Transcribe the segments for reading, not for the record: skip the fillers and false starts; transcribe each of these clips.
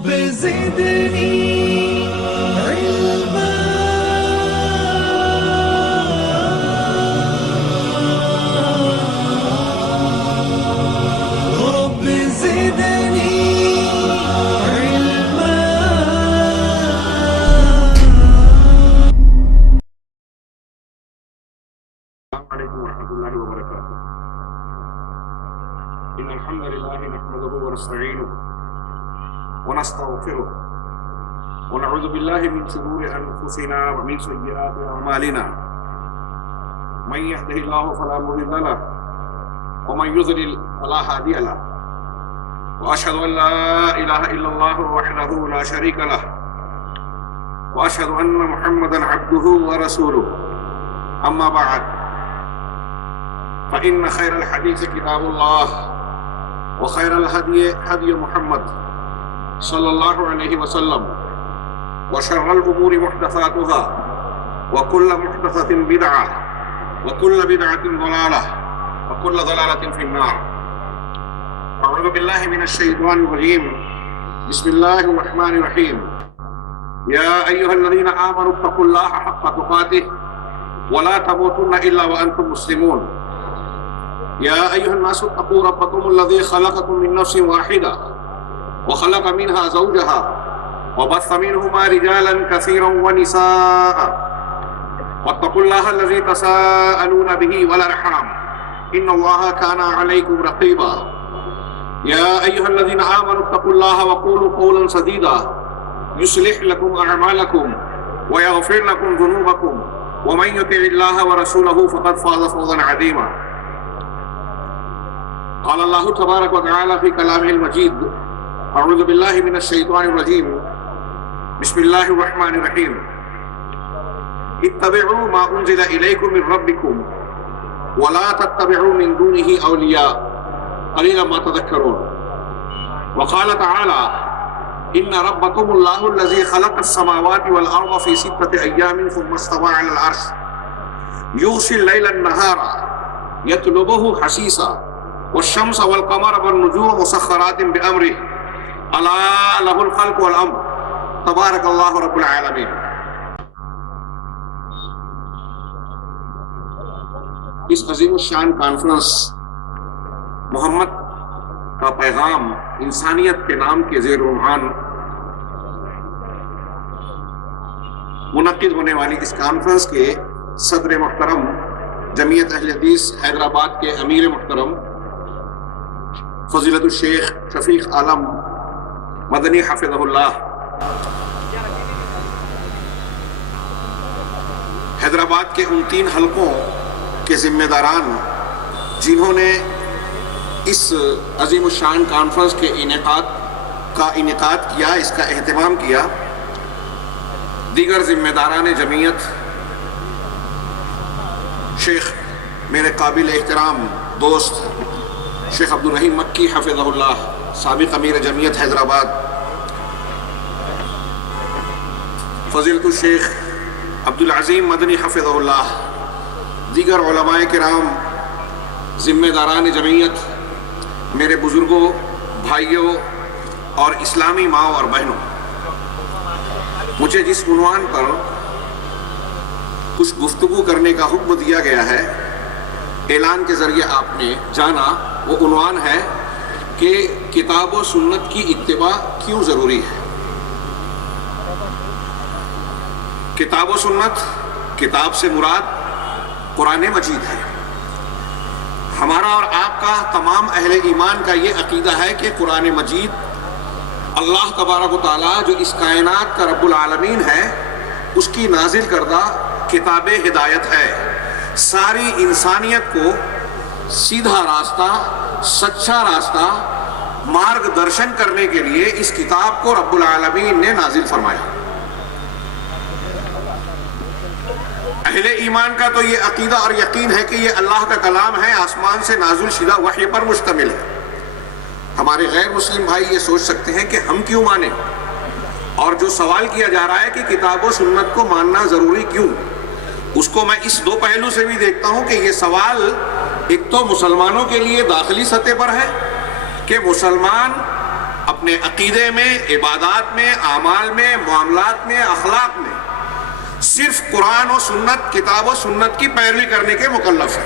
رب زدني علما رب زدني علما. السلام عليكم ورحمة الله وبركاته. إن الحمد لله نحمده ونستعينه ونستغفره ونعوذ بالله من شرور أنفسنا ومن سيئات أعمالنا. من يهده الله فلا مضل له ومن يضلل فلا هادي له. وأشهد أن لا إله إلا الله وحده لا شريك له وأشهد أن محمدا عبده ورسوله. أما بعد، فإن خير الحديث كتاب الله وخير الهدي هدي محمد صلى الله عليه وسلم وشر الأمور محدثاتها وكل محدثة بدعة وكل بدعة ضلالة وكل ضلالة في النار. أعوذ بالله من الشيطان الرجيم. بسم الله الرحمن الرحيم. يا أيها الذين آمنوا اتقوا الله حق تقاته ولا تموتن إلا وأنتم مسلمون. يا أيها الناس اتقوا ربكم الذي خلقكم من نفس واحدة وخلق منها زوجها وبث منهما رجالا كثيرا ونساء واتقوا الله الذي تساءلون به والأرحام إن الله كان عليكم رقيبا. يا أيها الذين آمنوا اتقوا الله وقولوا قولا سديدا يصلح لكم أعمالكم ويغفر لكم ذنوبكم ومن يطع الله ورسوله فقد فاز فوزا عظيما. قال الله تبارك وتعالى في كلامه المجيد. أعوذ بالله من الشيطان الرجيم. بسم الله الرحمن الرحيم. اتبعوا ما أنزل إليكم من ربكم ولا تتبعوا من دونه أولياء قليلا ما تذكرون. وقال تعالى إن ربكم الله الذي خلق السماوات والأرض في 6 أيام ثم استوى على العرش يغشي الليل النهار يطلبه حثيثا والشمس والقمر والنجوم مسخرات بأمره ألا له الخلق والأمر تبارك الله رب العالمين. اس عظیم الشان کانفرنس محمد کا پیغام انسانیت کے نام کے زیر عنوان منعقد ہونے والی اس کانفرنس کے صدر محترم جمعیت اہل حدیث حیدرآباد کے امیر محترم فضیلت الشیخ شفیق عالم مدنی حفظہ اللہ، حیدرآباد کے ان 3 حلقوں کے ذمہ داران جنہوں نے اس عظیم الشان کانفرنس کے انعقاد کیا، اس کا اہتمام کیا، دیگر ذمہ داران جمعیت، شیخ میرے قابل احترام دوست شیخ عبدالرحیم مکی حفظہ اللہ سابق امیر جمعیت حیدرآباد، فضیلت الشیخ عبدالعظیم مدنی حفظہ اللہ، دیگر علماء کرام، ذمہ داران جمعیت، میرے بزرگوں، بھائیوں اور اسلامی ماؤں اور بہنوں، مجھے جس عنوان پر کچھ گفتگو کرنے کا حکم دیا گیا ہے، اعلان کے ذریعے آپ نے جانا، وہ عنوان ہے کہ کتاب و سنت کی اتباع کیوں ضروری ہے۔ کتاب و سنت، کتاب سے مراد قرآن مجید ہے۔ ہمارا اور آپ کا، تمام اہل ایمان کا یہ عقیدہ ہے کہ قرآن مجید اللہ تبارک و تعالیٰ جو اس کائنات کا رب العالمین ہے، اس کی نازل کردہ کتاب ہدایت ہے۔ ساری انسانیت کو سیدھا راستہ، سچا راستہ، مارگ درشن کرنے کے لیے اس کتاب کو رب العالمین نے نازل فرمایا۔ اہل ایمان کا تو یہ عقیدہ اور یقین ہے کہ یہ اللہ کا کلام ہے، آسمان سے نازل شدہ وحی پر مشتمل ہے۔ ہمارے غیر مسلم بھائی یہ سوچ سکتے ہیں کہ ہم کیوں مانیں، اور جو سوال کیا جا رہا ہے کہ کتاب و سنت کو ماننا ضروری کیوں، اس کو میں اس 2 پہلو سے بھی دیکھتا ہوں کہ یہ سوال ایک تو مسلمانوں کے لیے داخلی سطح پر ہے کہ مسلمان اپنے عقیدے میں، عبادات میں، اعمال میں، معاملات میں، اخلاق میں صرف قرآن و سنت، کتاب و سنت کی پیروی کرنے کے مکلف ہے۔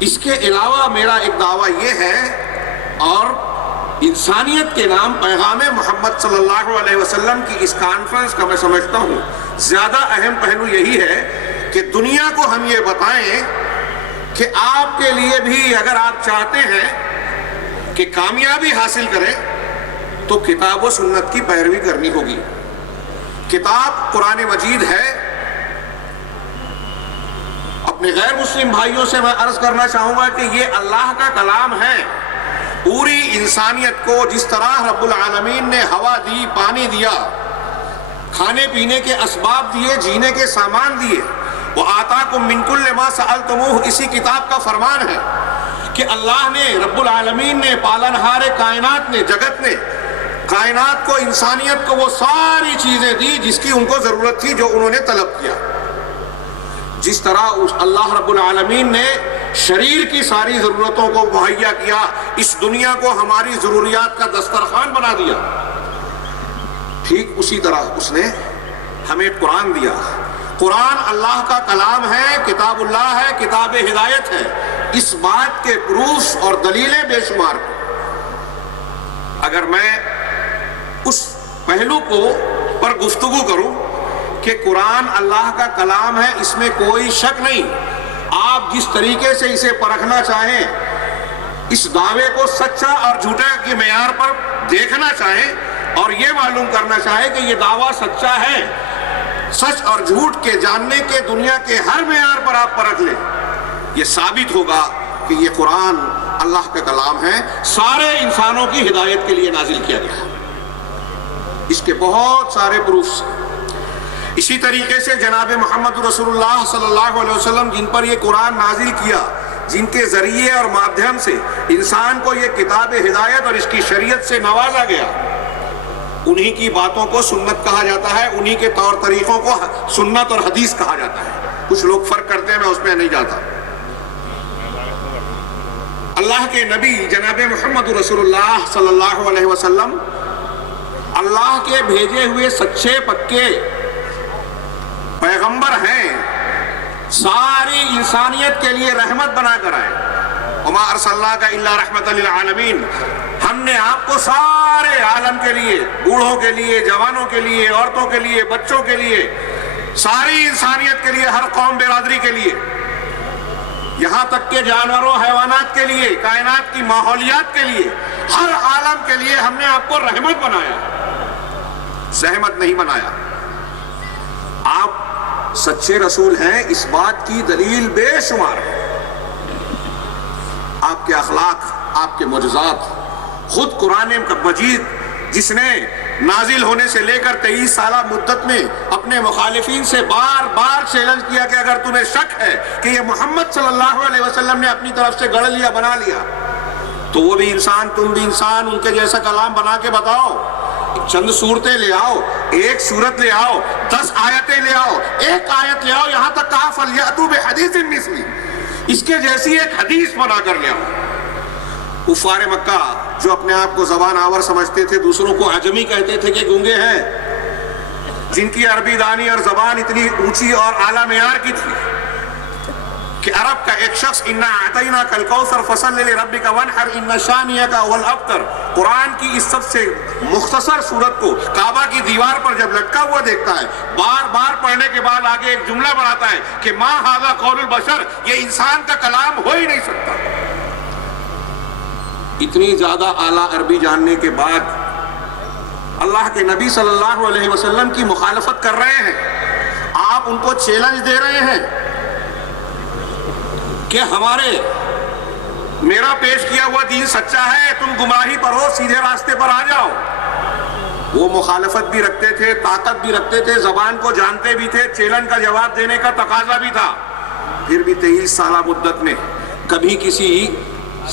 اس کے علاوہ میرا ایک دعویٰ یہ ہے، اور انسانیت کے نام پیغام محمد صلی اللہ علیہ وسلم کی اس کانفرنس کا میں سمجھتا ہوں زیادہ اہم پہلو یہی ہے کہ دنیا کو ہم یہ بتائیں کہ آپ کے لیے بھی اگر آپ چاہتے ہیں کہ کامیابی حاصل کریں تو کتاب و سنت کی پیروی کرنی ہوگی۔ کتاب قرآن مجید ہے۔ اپنے غیر مسلم بھائیوں سے میں عرض کرنا چاہوں گا کہ یہ اللہ کا کلام ہے۔ پوری انسانیت کو جس طرح رب العالمین نے ہوا دی، پانی دیا، کھانے پینے کے اسباب دیے، جینے کے سامان دیے، وَآتَاكُم مِّن كُلِّ مَا سَأَلْتُمُوهُ، اسی کتاب کا فرمان ہے کہ اللہ نے، رب العالمین نے، پالنہار کائنات نے، جگت نے، کائنات کو، انسانیت کو وہ ساری چیزیں دی جس کی ان کو ضرورت تھی، جو انہوں نے طلب کیا۔ جس طرح اللہ رب العالمین نے شریر کی ساری ضرورتوں کو مہیا کیا، اس دنیا کو ہماری ضروریات کا دسترخوان بنا دیا، ٹھیک اسی طرح اس نے ہمیں قرآن دیا۔ قرآن اللہ کا کلام ہے، کتاب اللہ ہے، کتاب ہدایت ہے۔ اس بات کے پروف اور دلیلیں بے شمار ہیں۔ اگر میں اس پہلو پر گفتگو کروں کہ قرآن اللہ کا کلام ہے، اس میں کوئی شک نہیں۔ آپ جس طریقے سے اسے پرکھنا چاہیں، اس دعوے کو سچا اور جھوٹا کے معیار پر دیکھنا چاہیں اور یہ معلوم کرنا چاہیں کہ یہ دعویٰ سچا ہے، سچ اور جھوٹ کے جاننے کے دنیا کے ہر معیار پر آپ پرکھ لیں، یہ ثابت ہوگا کہ یہ قرآن اللہ کا کلام ہے، سارے انسانوں کی ہدایت کے لیے نازل کیا گیا۔ اس کے بہت سارے پروفس۔ اسی طریقے سے جناب محمد رسول اللہ صلی اللہ علیہ وسلم جن پر یہ قرآن نازل کیا، جن کے ذریعے اور مادھیم سے انسان کو یہ کتاب ہدایت اور اس کی شریعت سے نوازا گیا، انہی کی باتوں کو سنت کہا جاتا ہے، انہی کے طور طریقوں کو سنت اور حدیث کہا جاتا ہے۔ کچھ لوگ فرق کرتے ہیں، میں اس میں نہیں جاتا۔ اللہ کے نبی جناب محمد رسول اللہ صلی اللہ علیہ وسلم اللہ کے بھیجے ہوئے سچے پکے پیغمبر ہیں، ساری انسانیت کے لیے رحمت بنا کر آئے۔ وما ارسلناک الا رحمۃ للعالمین، ہم نے آپ کو سارے عالم کے لیے، بوڑھوں کے لیے، جوانوں کے لیے، عورتوں کے لیے، بچوں کے لیے، ساری انسانیت کے لیے، ہر قوم برادری کے لیے، یہاں تک کہ جانوروں، حیوانات کے لیے، کائنات کی ماحولیات کے لیے، ہر عالم کے لیے ہم نے آپ کو رحمت بنایا، زحمت نہیں بنایا۔ آپ سچے رسول ہیں، اس بات کی دلیل بے شمار ہے۔ آپ کے اخلاق، آپ کے معجزات، خود قرآن مجید جس نے نازل ہونے سے لے کر 23 سالہ مدت میں اپنے مخالفین سے بار بار چیلنج کیا کہ اگر تمہیں شک ہے کہ یہ محمد صلی اللہ علیہ وسلم نے اپنی طرف سے گڑھ لیا، بنا لیا، تو وہ بھی انسان، تم بھی انسان، ان کے جیسا کلام بنا کے بتاؤ۔ چند صورتیں لے آؤ، ایک صورت لے آؤ، 10 آیتیں لے آؤ، ایک آیت لے آؤ، یہاں تک کہا فَلْيَأْتُوا بِحَدِيثٍ مِثْلِهِ، اس کے جیسی ایک حدیث بنا کر لے آؤ۔ کفار مکہ جو اپنے آپ کو زبان آور سمجھتے تھے، دوسروں کو عجمی کہتے تھے کہ گونگے ہیں، جن کی عربی دانی اور زبان اتنی اونچی اور اعلیٰ معیار کی تھی کہ عرب کا ایک شخص اِنَّا أَعْطَيْنَاكَ الْكَوْثَرَ فَصَلِّ لِرَبِّكَ وَانْحَرْ إِنَّ شَانِئَكَ هُوَ الْأَبْتَرُ، قرآن کی اس سب سے مختصر سورت کو کعبہ کی دیوار پر جب لٹکا ہوا دیکھتا ہے، بار بار پڑھنے کے بعد آگے ایک جملہ بناتا ہے کہ مَا هَذَا قَوْلُ الْبَشَرِ، یہ انسان کا کلام ہو ہی نہیں سکتا۔ اتنی زیادہ اعلیٰ عربی جاننے کے بعد اللہ کے نبی صلی اللہ علیہ وسلم کی مخالفت کر رہے ہیں، آپ ان کو چیلنج دے رہے ہیں کہ میرا پیش کیا ہوا دین سچا ہے، تم گمراہی پر ہو، سیدھے راستے پر آ جاؤ۔ وہ مخالفت بھی رکھتے تھے، طاقت بھی رکھتے تھے، زبان کو جانتے بھی تھے، چیلنج کا جواب دینے کا تقاضا بھی تھا، پھر بھی 23 سالہ مدت میں کبھی کسی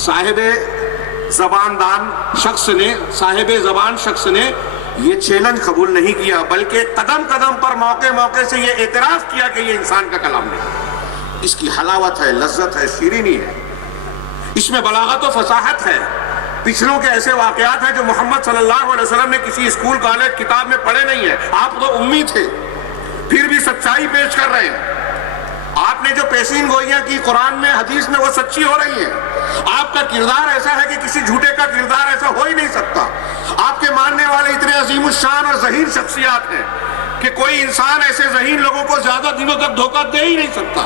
صاحب زبان شخص نے یہ چیلنج قبول نہیں کیا، بلکہ قدم قدم پر موقع سے یہ اعتراف کیا کہ یہ انسان کا کلام نہیں۔ اس کی حلاوت ہے، لذت ہے، شیرینی ہے، اس میں بلاغت و فصاحت ہے، پچھلوں کے ایسے واقعات ہیں جو محمد صلی اللہ علیہ وسلم نے کسی اسکول کالج کتاب میں پڑھے نہیں ہیں. آپ تو امی تھے پھر بھی سچائی پیش کر رہے ہیں. آپ نے جو پیشین گوئیاں کی قرآن میں حدیث میں وہ سچی ہو رہی ہیں. آپ کا کردار ایسا ہے کہ کسی جھوٹے کا کردار ایسا ہو ہی نہیں سکتا. آپ کے ماننے والے اتنے عظیم الشان اور ذہین شخصیات ہیں کہ کوئی انسان ایسے ذہین لوگوں کو زیادہ دنوں تک دھوکہ دے ہی نہیں سکتا.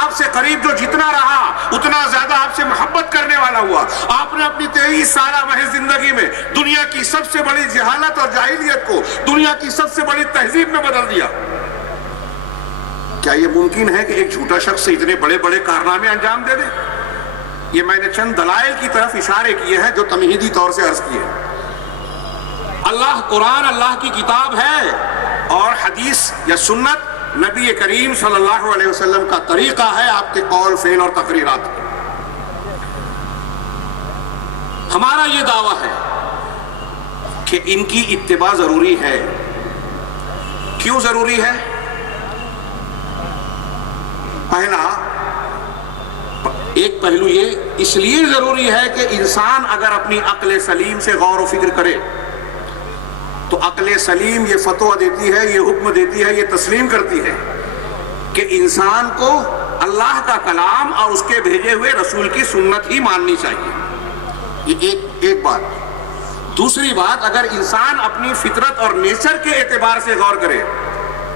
آپ سے قریب جو جتنا رہا اتنا زیادہ آپ سے محبت کرنے والا ہوا. آپ نے اپنی 23 سالہ محض زندگی میں دنیا کی سب سے بڑی جہالت اور جاہلیت کو دنیا کی سب سے بڑی تہذیب میں بدل دیا. کیا یہ ممکن ہے کہ ایک جھوٹا شخص اتنے بڑے بڑے کارنامے انجام دے دے؟ یہ میں نے چند دلائل کی طرف اشارے کیے ہیں جو تمہیدی طور سے عرض کیے. اللہ قرآن اللہ کی کتاب ہے اور حدیث یا سنت نبی کریم صلی اللہ علیہ وسلم کا طریقہ ہے آپ کے قول فعل اور تقریرات. ہمارا یہ دعویٰ ہے کہ ان کی اتباع ضروری ہے. کیوں ضروری ہے؟ پہلا ایک پہلو یہ اس لیے ضروری ہے کہ انسان اگر اپنی عقل سلیم سے غور و فکر کرے تو عقل سلیم یہ فتویٰ دیتی ہے، یہ حکم دیتی ہے، یہ تسلیم کرتی ہے کہ انسان کو اللہ کا کلام اور اس کے بھیجے ہوئے رسول کی سنت ہی ماننی چاہیے. یہ ایک بات. دوسری بات، اگر انسان اپنی فطرت اور نیچر کے اعتبار سے غور کرے،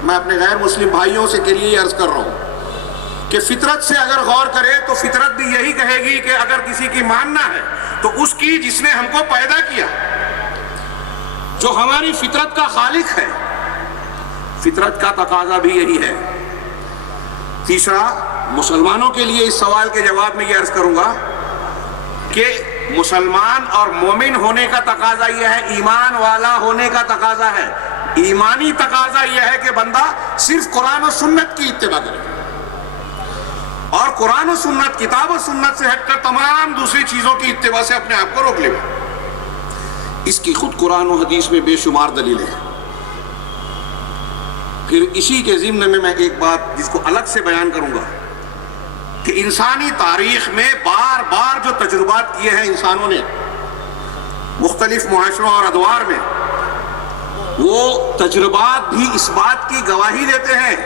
میں اپنے غیر مسلم بھائیوں سے کے لیے یہ عرض کر رہا ہوں کہ فطرت سے اگر غور کرے تو فطرت بھی یہی کہے گی کہ اگر کسی کی ماننا ہے تو اس کی جس نے ہم کو پیدا کیا، جو ہماری فطرت کا خالق ہے. فطرت کا تقاضا بھی یہی ہے. تیسرا، مسلمانوں کے لیے اس سوال کے جواب میں یہ عرض کروں گا کہ مسلمان اور مومن ہونے کا تقاضا یہ ہے، ایمان والا ہونے کا تقاضا ہے. ایمانی تقاضا یہ ہے کہ بندہ صرف قرآن و سنت کی اتباع کرے اور قرآن و سنت، کتاب و سنت سے ہٹ کر تمام دوسری چیزوں کی اتباع سے اپنے آپ کو روک لے. اس کی خود قرآن و حدیث میں بے شمار دلیلیں ہیں. پھر اسی کے ضمن میں ایک بات جس کو الگ سے بیان کروں گا کہ انسانی تاریخ میں بار بار جو تجربات کیے ہیں انسانوں نے مختلف معاشروں اور ادوار میں، وہ تجربات بھی اس بات کی گواہی دیتے ہیں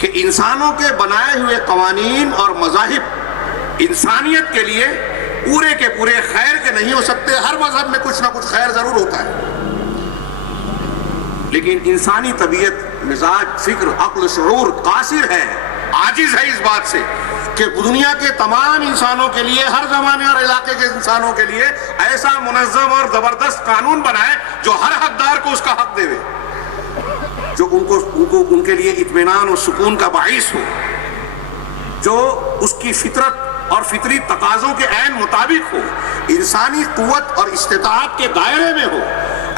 کہ انسانوں کے بنائے ہوئے قوانین اور مذاہب انسانیت کے لیے پورے کے پورے خیر کے نہیں ہو سکتے. ہر مذہب میں کچھ نہ کچھ خیر ضرور ہوتا ہے، لیکن انسانی طبیعت، مزاج، فکر، عقل، شعور قاصر ہے، عاجز ہے اس بات سے کہ دنیا کے تمام انسانوں کے لیے، ہر زمانے اور علاقے کے انسانوں کے لیے ایسا منظم اور زبردست قانون بنائے جو ہر حقدار کو اس کا حق دے، جو ان کے لیے اطمینان اور سکون کا باعث ہو، جو اس کی فطرت اور فطری تقاضوں کے عین مطابق ہو، انسانی قوت اور استطاعت کے دائرے میں ہو.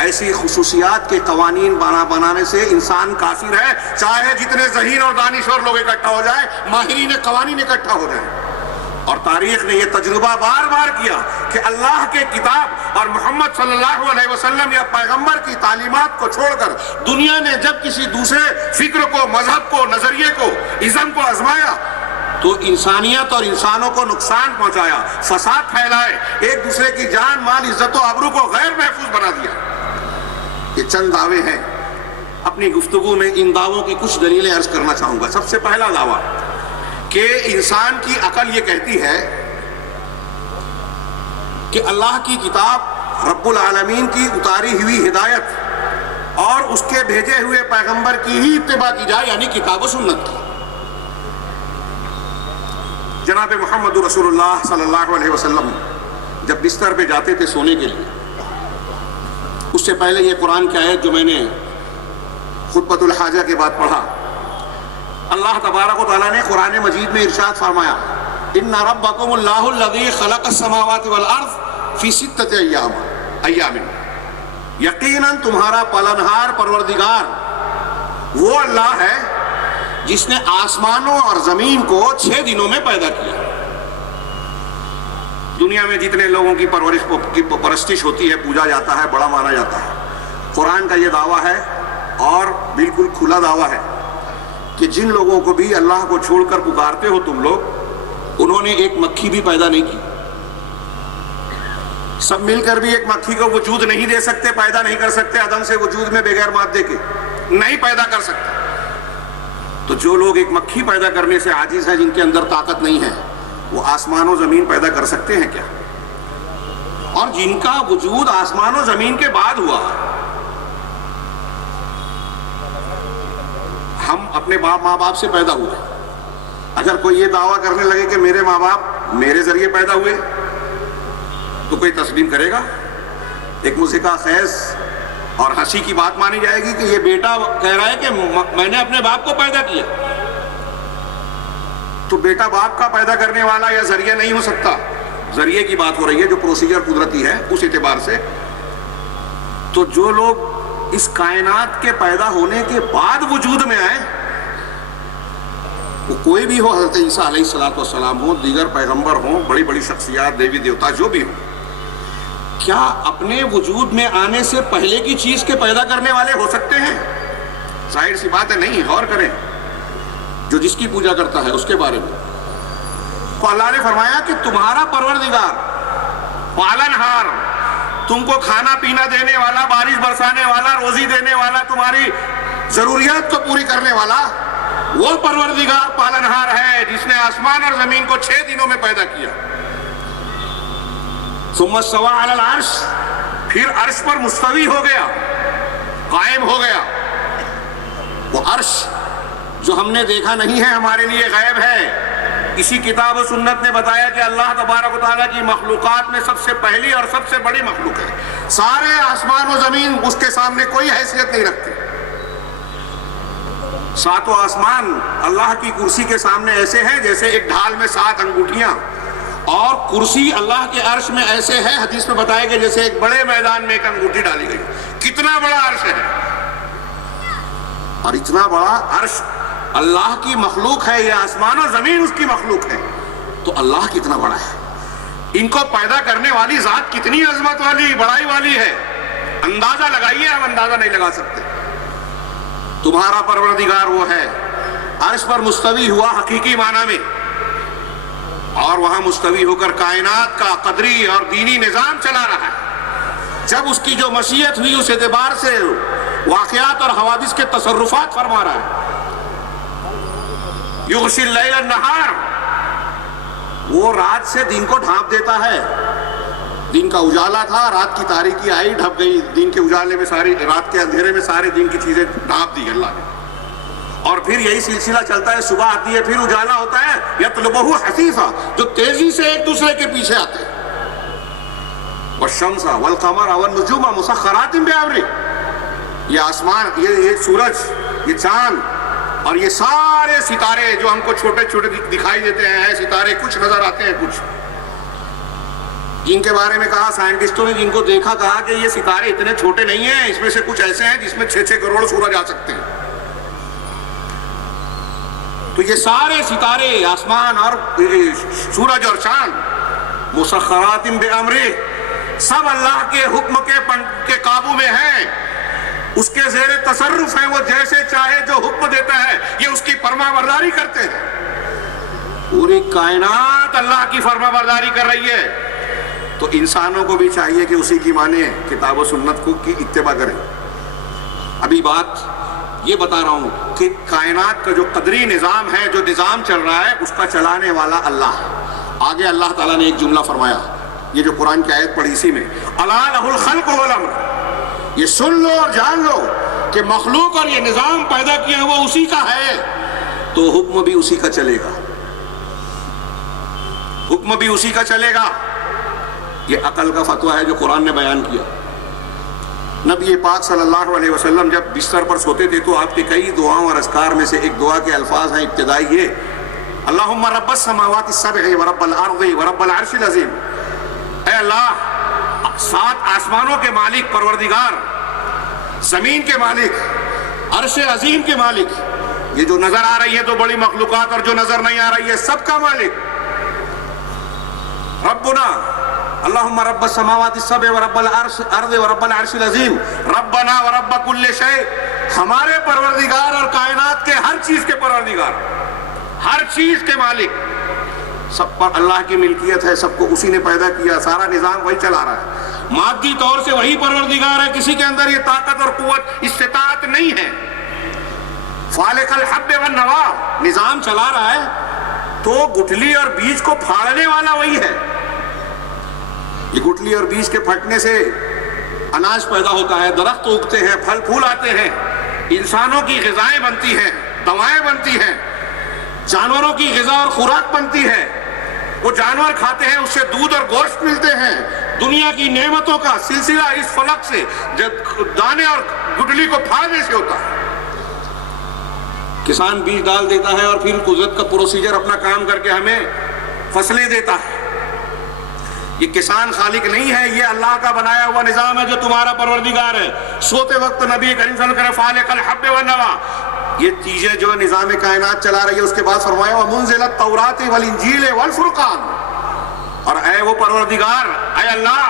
ایسی خصوصیات کے قوانین بنانے سے انسان کافر ہے، چاہے جتنے ذہین اور دانشور لوگ اکٹھا ہو جائے، ماہرین قوانین اکٹھا ہو جائیں. اور تاریخ نے یہ تجربہ بار بار کیا کہ اللہ کے کتاب اور محمد صلی اللہ علیہ وسلم یا پیغمبر کی تعلیمات کو چھوڑ کر دنیا نے جب کسی دوسرے فکر کو، مذہب کو، نظریے کو، ازم کو آزمایا تو انسانیت اور انسانوں کو نقصان پہنچایا، فساد پھیلائے، ایک دوسرے کی جان، مال، عزت و آبرو کو غیر محفوظ بنا دیا. یہ چند دعوے ہیں. اپنی گفتگو میں ان دعووں کی کچھ دلیلیں عرض کرنا چاہوں گا. سب سے پہلا دعویٰ کہ انسان کی عقل یہ کہتی ہے کہ اللہ کی کتاب، رب العالمین کی اتاری ہوئی ہدایت اور اس کے بھیجے ہوئے پیغمبر کی ہی اتباع کی جائے، یعنی کتاب و سنت کی. جناب محمد رسول اللہ صلی اللہ علیہ وسلم جب بستر پہ جاتے تھے سونے کے لیے، اس سے پہلے یہ قرآن کی آیت جو میں نے خطبۃ الحاجہ کے بعد پڑھا، اللہ تبارک و تعالیٰ نے قرآن مجید میں ارشاد فرمایا، ان ربکم اللہ الذی خلق السماوات والارض فی ستۃ ایام، یقیناً تمہارا پالنہار پروردگار وہ اللہ ہے جس نے آسمانوں اور زمین کو 6 دنوں میں پیدا کیا. دنیا میں جتنے لوگوں کی پرستش ہوتی ہے، پوجا جاتا ہے، بڑا مانا جاتا ہے، قرآن کا یہ دعویٰ ہے اور بالکل کھلا دعویٰ ہے کہ جن لوگوں کو بھی اللہ کو چھوڑ کر پکارتے ہو تم لوگ، انہوں نے ایک مکھی بھی پیدا نہیں کی. سب مل کر بھی ایک مکھی کو وجود نہیں دے سکتے، پیدا نہیں کر سکتے عدم سے وجود میں بغیر مادے کے، نہیں پیدا کر سکتے۔ تو جو لوگ ایک مکھی پیدا کرنے سے عاجز ہیں، جن کے اندر طاقت نہیں ہے، وہ آسمان و زمین پیدا کر سکتے ہیں کیا؟ اور جن کا وجود آسمان و زمین کے بعد ہوا، ہم اپنے ماں باپ سے پیدا ہوئے، اگر کوئی یہ دعویٰ کرنے لگے کہ میرے ماں باپ میرے ذریعے پیدا ہوئے، تو کوئی تسلیم کرے گا؟ ایک موسیقہ خیز اور ہنسی کی بات مانی جائے گی کہ یہ بیٹا کہہ رہا ہے کہ میں نے اپنے باپ کو پیدا کیا۔ تو بیٹا باپ کا پیدا کرنے والا یا ذریعہ نہیں ہو سکتا، ذریعے کی بات ہو رہی ہے جو پروسیجر قدرتی ہے اس اعتبار سے۔ تو جو لوگ اس کائنات کے پیدا ہونے کے بعد وجود میں آئے، وہ کوئی بھی ہو، حضرت عیسیٰ علیہ السلام ہو، دیگر پیغمبر ہوں، بڑی بڑی شخصیات، دیوی دیوتا جو بھی ہوں، کیا اپنے وجود میں آنے سے پہلے کی چیز کے پیدا کرنے والے ہو سکتے ہیں؟ ظاہر سی بات ہے نہیں۔ غور کریں، جو جس کی پوجا کرتا ہے اس کے بارے میں تو اللہ نے فرمایا کہ تمہارا پروردگار پالنہار، تم کو کھانا پینا دینے والا، بارش برسانے والا، روزی دینے والا، تمہاری ضروریات کو پوری کرنے والا، وہ پروردگار پالنہار ہے جس نے آسمان اور زمین کو 6 دنوں میں پیدا کیا۔ ثم استوى على العرش، پھر عرش پر مستوی ہو گیا، قائم ہو گیا۔ وہ عرش جو ہم نے دیکھا نہیں ہے، ہمارے لیے غیب ہے۔ اسی کتاب و سنت نے بتایا کہ اللہ تبارک و تعالیٰ کی مخلوقات میں سب سے پہلی اور سب سے بڑی مخلوق ہے۔ سارے آسمان و زمین اس کے سامنے کوئی حیثیت نہیں رکھتے۔ 7 آسمان اللہ کی کرسی کے سامنے ایسے ہیں جیسے ایک ڈھال میں 7 انگوٹھیاں، اور کرسی اللہ کے عرش میں ایسے ہے، حدیث میں بتایا گیا جیسے ایک بڑے میدان میں ایک انگوٹھی ڈالی گئی۔ کتنا بڑا عرش ہے، اور اتنا بڑا عرش اللہ کی مخلوق ہے، یہ آسمان اور زمین اس کی مخلوق ہے، تو اللہ کتنا بڑا ہے۔ ان کو پیدا کرنے والی ذات کتنی عظمت والی، بڑائی والی ہے، اندازہ لگائیے، ہم اندازہ نہیں لگا سکتے۔ تمہارا پروردگار وہ ہے، عرش پر مستوی ہوا حقیقی معنی میں، اور وہاں مستوی ہو کر کائنات کا قدری اور دینی نظام چلا رہا ہے۔ جب اس کی جو مشیت ہوئی اس اعتبار سے واقعات اور حوادث کے تصرفات فرما رہا ہے۔ یغشی اللیل النہار، وہ رات سے دن کو ڈھانپ دیتا ہے۔ دن کا اجالا تھا، رات کی تاریکی آئی، ڈھپ گئی، دن کے اجالے میں ساری، رات کے اندھیرے میں سارے دن کی چیزیں ڈھانپ دی اللہ نے، اور پھر یہی سلسلہ چلتا ہے، صبح آتی ہے، پھر اجالا ہوتا ہے، یطلبہ حثیثا، جو تیزی سے ایک دوسرے کے پیچھے آتے ہیں۔ والشمس والقمر والنجوم مسخرات بامرہ، یہ آسمان، یہ سورج، یہ چاند اور یہ سارے ستارے جو ہم کو چھوٹے چھوٹے دکھائی دیتے ہیں، ستارے کچھ نظر آتے ہیں، کچھ جن کے بارے میں کہا سائنٹسٹوں نے، جن کو دیکھا، کہا کہ یہ ستارے اتنے چھوٹے نہیں ہیں، اس میں سے کچھ ایسے ہیں جس میں 6 کروڑ سورج آ سکتے ہیں۔ تو یہ سارے ستارے، آسمان اور سورج اور چاند، مسخرات بامرہ، سب اللہ کے حکم کے قابو میں ہیں، اس کے زیر تصرف ہیں۔ وہ جیسے چاہے جو حکم دیتا ہے یہ اس کی فرما برداری کرتے ہیں۔ پوری کائنات اللہ کی فرما برداری کر رہی ہے، تو انسانوں کو بھی چاہیے کہ اسی کی مانیں، کتاب و سنت کو کی اتباع کریں۔ ابھی بات یہ بتا رہا ہوں کہ کائنات کا جو قدری نظام ہے، جو نظام چل رہا ہے، اس کا چلانے والا اللہ ہے۔ آگے اللہ تعالیٰ نے ایک جملہ فرمایا، یہ جو قرآن کی آیت پڑھی اسی میں، الا لہ الخلق والامر، یہ سن لو اور جان لو کہ مخلوق اور یہ نظام پیدا کیا وہ اسی کا ہے، تو حکم بھی اسی کا چلے گا، حکم بھی اسی کا چلے گا۔ یہ عقل کا فتویٰ ہے جو قرآن نے بیان کیا۔ نبی پاک صلی اللہ علیہ وسلم جب بستر پر سوتے تھے تو آپ کی کئی دعاؤں اور اذکار میں سے ایک دعا کے الفاظ ہیں ابتدائی یہ، اللہم رب السماوات السبع ورب الارض ورب العرش العظیم، اے اللہ 7 آسمانوں کے مالک، پروردگار، زمین کے مالک، عرش عظیم کے مالک، یہ جو نظر آ رہی ہے تو بڑی مخلوقات اور جو نظر نہیں آ رہی ہے سب کا مالک، ربنا اللہم رب السماوات السبع ورب الارض ورب العرش العظیم، ربنا ورب کل شیء، ہمارے پروردگار اور کائنات کے ہر چیز کے پروردگار، ہر چیز کے مالک، سب پر اللہ کی ملکیت ہے، سب کو اسی نے پیدا کیا، سارا نظام وہی چلا رہا ہے، مادی طور سے وہی پروردگار ہے، کسی کے اندر یہ طاقت اور قوت استطاعت نہیں ہے۔ فالق الحب والنوا نظام چلا رہا ہے تو گٹھلی اور بیج کو پھاڑنے والا وہی ہے۔ یہ گٹھلی اور بیج کے پھٹنے سے اناج پیدا ہوتا ہے، درخت اگتے ہیں، پھل پھول آتے ہیں، انسانوں کی غذائیں بنتی ہیں، دوائیں بنتی ہیں، جانوروں کی غذا اور خوراک بنتی ہے، وہ جانور کھاتے ہیں، اس سے دودھ اور گوشت ملتے ہیں۔ دنیا کی نعمتوں کا سلسلہ اس فلک سے دانے اور گٹھلی کو پھاڑنے سے ہوتا ہے۔ کسان بیج ڈال دیتا ہے اور پھر قدرت کا پروسیجر اپنا کام کر کے ہمیں فصلیں دیتا ہے۔ یہ کسان خالق نہیں ہے، یہ اللہ کا بنایا ہوا نظام ہے جو تمہارا پروردگار ہے۔ سوتے وقت نبی کریم صلی اللہ علیہ وسلم فالق الحب والنوا، یہ چیزیں جو نظام کائنات چلا رہی ہے، اس کے بعد فرمایا ومنزل التوراۃ والانجیل والفرقان، اور اے وہ پروردگار، اے اللہ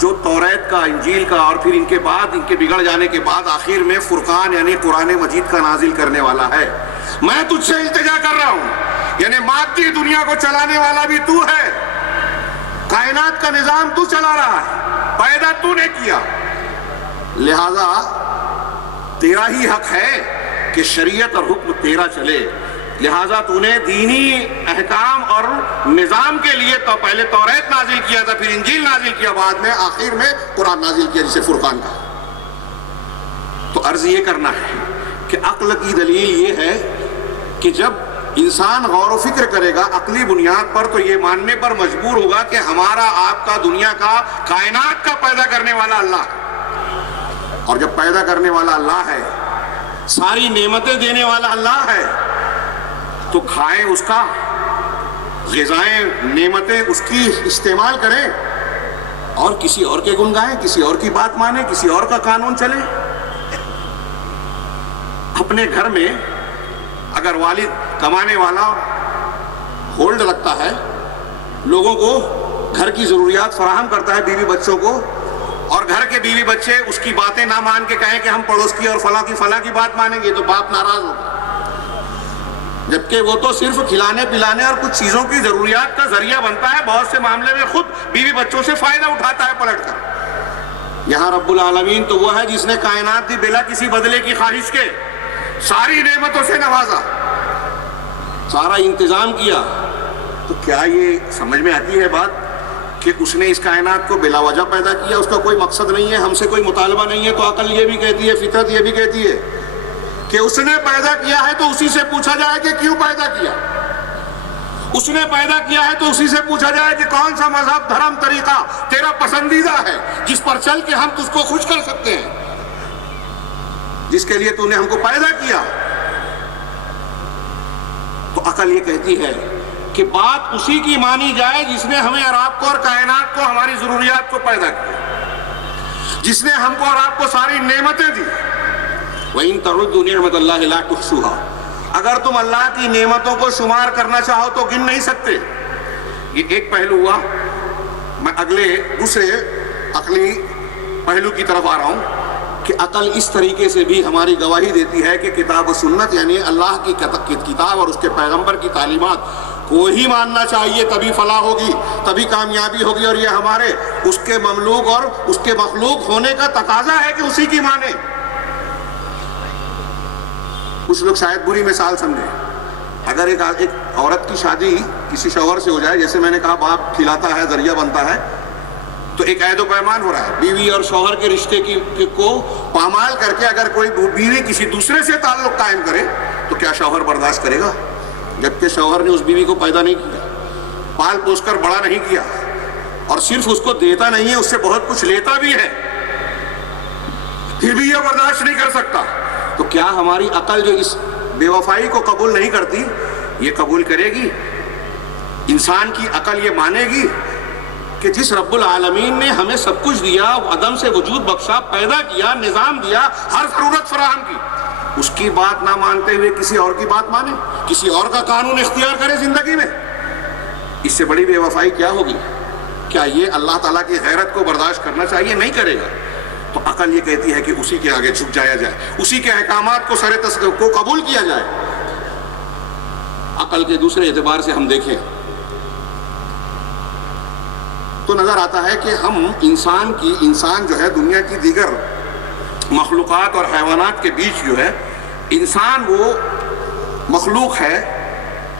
جو توریت کا، انجیل کا اور پھر ان کے بعد، ان کے بگڑ جانے کے بعد آخر میں فرقان یعنی قرآن مجید کا نازل کرنے والا ہے۔ میں تجھ سے التجا کر رہا ہوں، یعنی مادی دنیا کو چلانے والا بھی تو ہے، کائنات کا نظام تو چلا رہا ہے، پیدا تو نے کیا، لہذا تیرا ہی حق ہے کہ شریعت اور حکم تیرا چلے، لہذا تو نے دینی احکام اور نظام کے لیے تو پہلے توریت نازل کیا تھا، پھر انجیل نازل کیا، بعد میں آخر میں قرآن نازل کیا جسے فرقان کا۔ تو عرض یہ کرنا ہے کہ عقل کی دلیل یہ ہے کہ جب انسان غور و فکر کرے گا عقلی بنیاد پر تو یہ ماننے پر مجبور ہوگا کہ ہمارا آپ کا، دنیا کا، کائنات کا پیدا کرنے والا اللہ ہے، اور جب پیدا کرنے والا اللہ ہے، ساری نعمتیں دینے والا اللہ ہے، تو کھائیں اس کا، غذائیں، نعمتیں اس کی استعمال کریں، اور کسی اور کے گن گائیں، کسی اور کی بات مانیں، کسی اور کا قانون چلے۔ اپنے گھر میں اگر والد کمانے والا ہولڈ رکھتا ہے، لوگوں کو گھر کی ضروریات فراہم کرتا ہے، بیوی بچوں کو، اور گھر کے بیوی بچے اس کی باتیں نہ مان کے کہیں کہ ہم پڑوس کی اور فلاں کی بات مانیں گے، تو باپ ناراض ہوگا، جبکہ وہ تو صرف کھلانے پلانے اور کچھ چیزوں کی ضروریات کا ذریعہ بنتا ہے، بہت سے معاملے میں خود بیوی بچوں سے فائدہ اٹھاتا ہے پلٹ کر۔ یہاں رب العالمین تو وہ ہے جس نے کائنات دی بلا کسی بدلے کی خواہش کے، ساری نعمتوں سے نوازا، سارا انتظام کیا، تو کیا یہ سمجھ میں آتی ہے بات کہ اس نے اس کائنات کو بلا وجہ پیدا کیا، اس کا کوئی مقصد نہیں ہے، ہم سے کوئی مطالبہ نہیں ہے؟ تو عقل یہ بھی کہتی ہے، فطرت یہ بھی کہتی ہے کہ اس نے پیدا کیا ہے تو اسی سے پوچھا جائے کہ کیوں پیدا کیا، اس نے پیدا کیا ہے تو اسی سے پوچھا جائے کہ کون سا مذہب، دھرم، طریقہ تیرا پسندیدہ ہے جس پر چل کے ہم تجھ کو خوش کر سکتے ہیں، جس کے لیے تو نے ہم کو پیدا کیا۔ تو عقل یہ کہتی ہے کہ بات اسی کی مانی جائے جس نے ہمیں اور آپ کو اور کائنات کو، ہماری ضروریات کو پیدا کیا، جس نے ہم کو اور آپ کو ساری نعمتیں دی۔ وَإِن تَعُدُّوا نِعْمَتَ اللَّهِ لَا تُحْصُوهَا، اگر تم اللہ کی نعمتوں کو شمار کرنا چاہو تو گن نہیں سکتے۔ یہ ایک پہلو ہوا، میں اگلے دوسرے عقلی پہلو کی طرف آ رہا ہوں کہ عقل اس طریقے سے بھی ہماری گواہی دیتی ہے کہ کتاب و سنت یعنی اللہ کی کتاب اور اس کے پیغمبر کی تعلیمات کو ہی ماننا چاہیے، تبھی فلاح ہوگی، تبھی کامیابی ہوگی، اور یہ ہمارے اس کے مملوک اور اس کے مخلوق ہونے کا تقاضا ہے کہ اسی کی مانیں۔ کچھ لوگ شاید بری مثال سمجھیں، اگر ایک عورت کی شادی کسی شوہر سے ہو جائے، جیسے میں نے کہا باپ کھلاتا ہے، ذریعہ بنتا ہے، تو ایک عہد و پیمان ہو رہا ہے، بیوی اور شوہر کے رشتے کو پامال کر کے اگر کوئی بیوی کسی دوسرے سے تعلق قائم کرے تو کیا شوہر برداشت کرے گا؟ جبکہ شوہر نے اس بیوی کو پیدا نہیں کیا، پال پوس کر بڑا نہیں کیا، اور صرف اس کو دیتا نہیں ہے، اس سے بہت کچھ لیتا بھی ہے، پھر بھی یہ برداشت نہیں کر سکتا۔ تو کیا ہماری عقل جو اس بے وفائی کو قبول نہیں کرتی، یہ قبول کرے گی؟ انسان کی عقل یہ مانے گی کہ جس رب العالمین نے ہمیں سب کچھ دیا، عدم سے وجود بخشا، پیدا کیا، نظام دیا، ہر ضرورت فراہم کی، اس کی بات نہ مانتے ہوئے کسی اور کی بات مانے، کسی اور کا قانون اختیار کرے زندگی میں؟ اس سے بڑی بے وفائی کیا ہوگی؟ کیا یہ اللہ تعالیٰ کی غیرت کو برداشت کرنا چاہیے؟ نہیں کرے گا۔ تو عقل یہ کہتی ہے کہ اسی کے آگے جھک جایا جائے، اسی کے احکامات کو کو قبول کیا جائے۔ عقل کے دوسرے اعتبار سے ہم دیکھیں تو نظر آتا ہے کہ ہم انسان جو ہے دنیا کی دیگر مخلوقات اور حیوانات کے بیچ جو ہے انسان وہ مخلوق ہے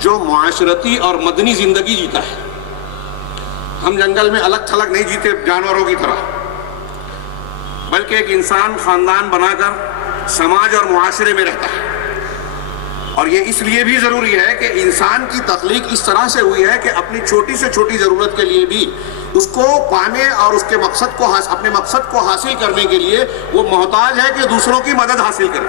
جو معاشرتی اور مدنی زندگی جیتا ہے. ہم جنگل میں الگ تھلگ نہیں جیتے جانوروں کی طرح، بلکہ ایک انسان خاندان بنا کر سماج اور معاشرے میں رہتا ہے. اور یہ اس لیے بھی ضروری ہے کہ انسان کی تخلیق اس طرح سے ہوئی ہے کہ اپنی چھوٹی سے چھوٹی ضرورت کے لیے بھی اس کو پانے اور اس کے اپنے مقصد کو حاصل کرنے کے لیے وہ محتاج ہے کہ دوسروں کی مدد حاصل کرے.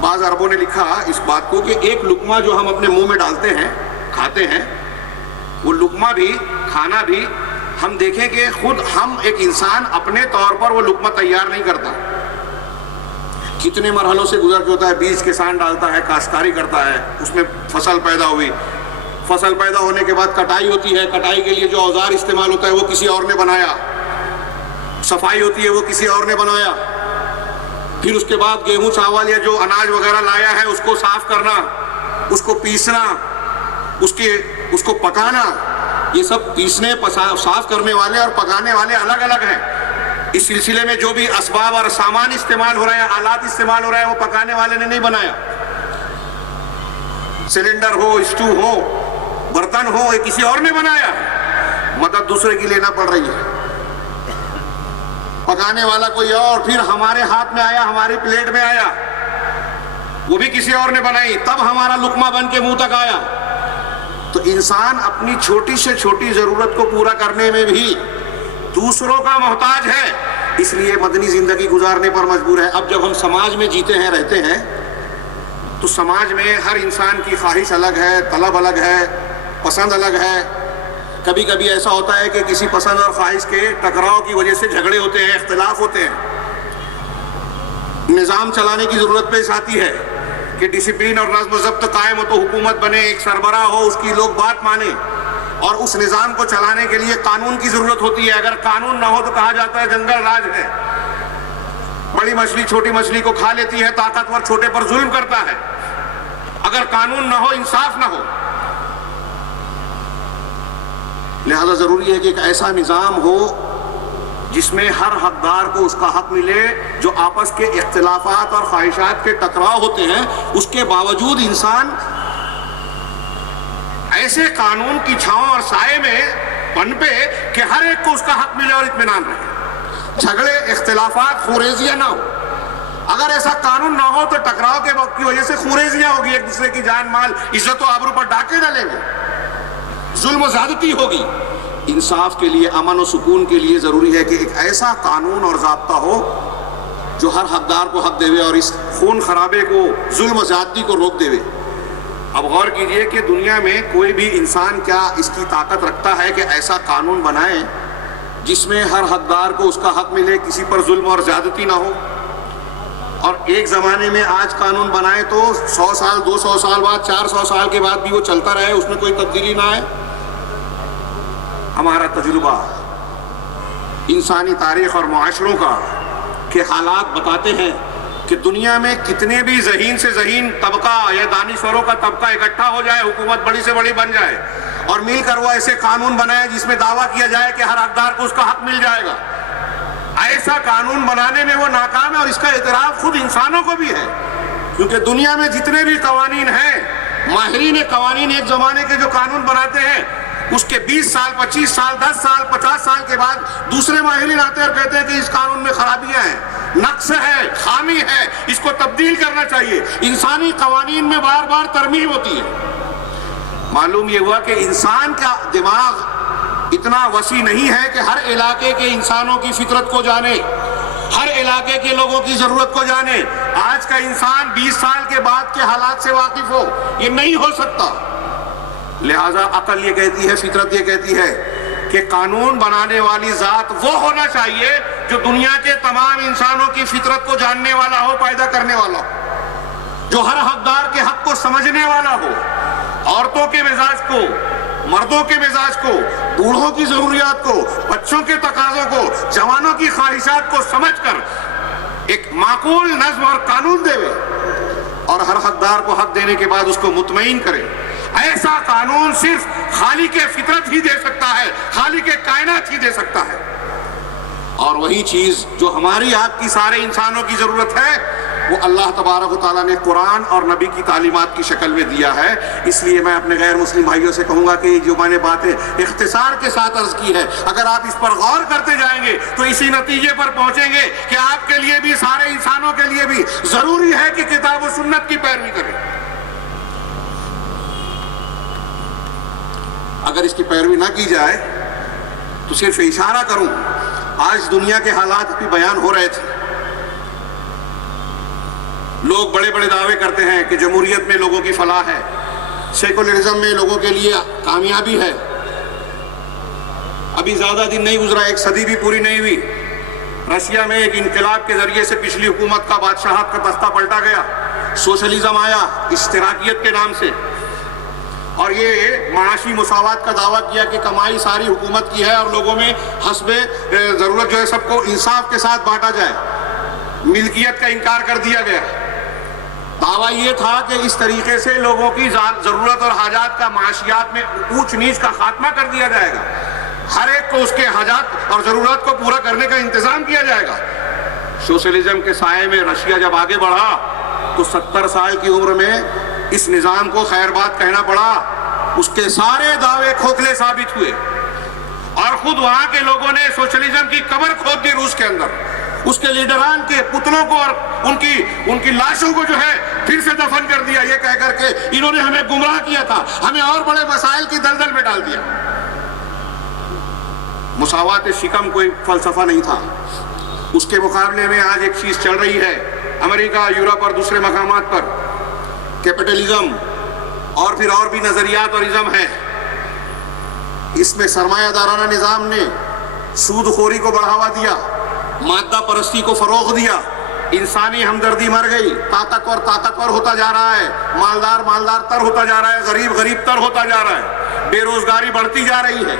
بعض عربوں نے لکھا اس بات کو کہ ایک لقمہ جو ہم اپنے منہ میں ڈالتے ہیں کھاتے ہیں، وہ لقمہ بھی کھانا بھی ہم دیکھیں کہ خود ہم ایک انسان اپنے طور پر وہ لقمہ تیار نہیں کرتا. کتنے مرحلوں سے گزر کے ہوتا ہے، بیج کسان ڈالتا ہے، کاشتکاری کرتا ہے، اس میں فصل پیدا ہوئی، فصل پیدا ہونے کے بعد کٹائی ہوتی ہے، کٹائی کے لیے جو اوزار استعمال ہوتا ہے وہ کسی اور نے بنایا، صفائی ہوتی ہے وہ کسی اور نے بنایا، پھر اس کے بعد گیہوں چاول یا جو اناج وغیرہ لایا ہے اس کو صاف کرنا، اس کو پیسنا، اس کو پکانا. یہ سب پیسنے صاف کرنے والے اور پکانے والے الگ الگ ہیں. اس سلسلے میں جو بھی اسباب اور سامان استعمال ہو رہے ہیں، آلات استعمال ہو رہے ہیں، وہ پکانے والے نے نہیں بنایا. سلنڈر ہو، اسٹو ہو، برتن ہو، یہ کسی اور نے بنایا، مدد دوسرے کی لینا پڑ رہی ہے. پکانے والا کوئی اور، پھر ہمارے ہاتھ میں آیا، ہماری پلیٹ میں آیا، وہ بھی کسی اور نے بنائی، تب ہمارا لقمہ بن کے منہ تک آیا. تو انسان اپنی چھوٹی سے چھوٹی ضرورت کو پورا کرنے میں بھی دوسروں کا محتاج ہے، اس لیے مدنی زندگی گزارنے پر مجبور ہے. اب جب ہم سماج میں جیتے ہیں، رہتے ہیں، تو سماج میں ہر انسان کی خواہش الگ ہے، طلب الگ ہے، پسند الگ ہے. کبھی کبھی ایسا ہوتا ہے کہ کسی پسند اور خواہش کے ٹکراؤ کی وجہ سے جھگڑے ہوتے ہیں، اختلاف ہوتے ہیں. نظام چلانے کی ضرورت پیش آتی ہے کہ ڈسپلن اور نظم و ضبط قائم ہو تو حکومت بنے، ایک سربراہ ہو، اس کی لوگ بات مانیں، اور اس نظام کو چلانے کے لیے قانون کی ضرورت ہوتی ہے. اگر قانون نہ ہو تو کہا جاتا ہے جنگل راج ہے، بڑی مچھلی چھوٹی مچھلی کو کھا لیتی ہے، طاقتور چھوٹے پر ظلم کرتا ہے. اگر قانون نہ ہو، انصاف نہ ہو، لہذا ضروری ہے کہ ایک ایسا نظام ہو جس میں ہر حقدار کو اس کا حق ملے. جو آپس کے اختلافات اور خواہشات کے ٹکراؤ ہوتے ہیں، اس کے باوجود انسان ایسے قانون کی چھاؤں اور سائے میں پنپے کہ ہر ایک کو اس کا حق ملے اور اطمینان رہے، جھگڑے، اختلافات، خوریزیاں نہ ہو. اگر ایسا قانون نہ ہو تو ٹکراؤ کے وقت کی وجہ سے خوریزیاں ہوگی، ایک دوسرے کی جان مال، عزت و آبرو پر ڈاکے ڈالیں گے، ظلم و زیادتی ہوگی. انصاف کے لیے، امن و سکون کے لیے ضروری ہے کہ ایک ایسا قانون اور ضابطہ ہو جو ہر حقدار کو حق دے اور اس خون خرابے کو، ظلم و زیادتی کو روک دے. اب غور کیجئے کہ دنیا میں کوئی بھی انسان کیا اس کی طاقت رکھتا ہے کہ ایسا قانون بنائے جس میں ہر حقدار کو اس کا حق ملے، کسی پر ظلم اور زیادتی نہ ہو. اور ایک زمانے میں آج قانون بنائے تو 100 سال 200 سال بعد 400 سال کے بعد بھی وہ چلتا رہے، اس میں کوئی تبدیلی نہ آئے. ہمارا تجربہ انسانی تاریخ اور معاشروں کا کے حالات بتاتے ہیں کہ دنیا میں کتنے بھی ذہین سے ذہین طبقہ یا دانشوروں کا طبقہ اکٹھا ہو جائے، حکومت بڑی سے بڑی بن جائے اور مل کر وہ ایسے قانون بنائے جس میں دعویٰ کیا جائے کہ ہر حقدار کو اس کا حق مل جائے گا، ایسا قانون بنانے میں وہ ناکام ہے. اور اس کا اعتراف خود انسانوں کو بھی ہے، کیونکہ دنیا میں جتنے بھی قوانین ہیں، ماہرین قوانین ایک زمانے کے جو قانون بناتے ہیں، اس کے 20 سال 25 سال 10 سال 50 سال کے بعد دوسرے ماہرین آتے ہیں اور کہتے ہیں کہ اس قانون میں خرابیاں ہیں، نقص ہے، خامی ہے، اس کو تبدیل کرنا چاہیے. انسانی قوانین میں بار بار ترمیم ہوتی ہے. معلوم یہ ہوا کہ انسان کا دماغ اتنا وسیع نہیں ہے کہ ہر علاقے کے انسانوں کی فطرت کو جانے، ہر علاقے کے لوگوں کی ضرورت کو جانے. آج کا انسان 20 سال کے بعد کے حالات سے واقف ہو، یہ نہیں ہو سکتا. لہذا عقل یہ کہتی ہے، فطرت یہ کہتی ہے کہ قانون بنانے والی ذات وہ ہونا چاہیے جو دنیا کے تمام انسانوں کی فطرت کو جاننے والا ہو، پیدا کرنے والا ہو، جو ہر حقدار کے حق کو سمجھنے والا ہو، عورتوں کے مزاج کو، مردوں کے مزاج کو، بوڑھوں کی ضروریات کو، بچوں کے تقاضوں کو، جوانوں کی خواہشات کو سمجھ کر ایک معقول نظم اور قانون دے اور ہر حقدار کو حق دینے کے بعد اس کو مطمئن کرے. ایسا قانون صرف خالق فطرت ہی دے سکتا ہے، خالق کائنات ہی دے سکتا ہے۔ اور وہی چیز جو ہماری آپ کی سارے انسانوں کی ضرورت ہے وہ اللہ تبارک و تعالیٰ نے قرآن اور نبی کی تعلیمات کی شکل میں دیا ہے۔ اس لیے میں اپنے غیر مسلم بھائیوں سے کہوں گا کہ جو میں نے باتیں اختصار کے ساتھ عرض کی ہے، اگر آپ اس پر غور کرتے جائیں گے تو اسی نتیجے پر پہنچیں گے کہ آپ کے لیے بھی، سارے انسانوں کے لیے بھی ضروری ہے کہ کتاب و سنت کی پیروی کریں۔ اگر اس کی پیروی نہ کی جائے تو صرف اشارہ کروں، آج دنیا کے حالات بھی بیان ہو رہے تھے، لوگ بڑے بڑے دعوے کرتے ہیں کہ جمہوریت میں لوگوں کی فلاح ہے، سیکولرزم میں لوگوں کے لیے کامیابی ہے۔ ابھی زیادہ دن نہیں گزرا، ایک صدی بھی پوری نہیں ہوئی، رشیا میں ایک انقلاب کے ذریعے سے پچھلی حکومت کا بادشاہت کا تختہ پلٹا گیا، سوشلزم آیا اشتراکیت کے نام سے، اور یہ معاشی مساوات کا دعویٰ کیا کہ کمائی ساری حکومت کی ہے اور لوگوں میں حسب ضرورت جو ہے سب کو انصاف کے ساتھ بانٹا جائے۔ ملکیت کا انکار کر دیا گیا۔ دعویٰ یہ تھا کہ اس طریقے سے لوگوں کی ضرورت اور حاجات کا، معاشیات میں اونچ نیچ کا خاتمہ کر دیا جائے گا، ہر ایک کو اس کے حاجات اور ضرورت کو پورا کرنے کا انتظام کیا جائے گا۔ سوشلزم کے سائے میں رشیا جب آگے بڑھا تو 70 سال کی عمر میں اس نظام کو خیر بات کہنا پڑا، اس کے سارے دعوے کھوکھلے ثابت ہوئے، اور خود وہاں کے لوگوں نے سوشلزم کی قبر کھود دی روس کے اندر، اس کے لیڈران کے پتلوں کو اور ان کی لاشوں کو جو ہے پھر سے دفن کر دیا، یہ کہہ کر کے انہوں نے ہمیں گمراہ کیا تھا، ہمیں اور بڑے مسائل کی دلدل میں ڈال دیا۔ مساوات شکم کوئی فلسفہ نہیں تھا، اس کے مقابلے میں آج ایک چیز چل رہی ہے، امریکہ، یورپ اور دوسرے مقامات پر کیپٹلزم اور پھر اور بھی نظریات اور ازم ہے۔ اس میں سرمایہ دارانہ نظام نے سود خوری کو بڑھاوا دیا، مادہ پرستی کو فروغ دیا، انسانی ہمدردی مر گئی، طاقتور ہوتا جا رہا ہے، مالدار تر ہوتا جا رہا ہے، غریب تر ہوتا جا رہا ہے، بے روزگاری بڑھتی جا رہی ہے،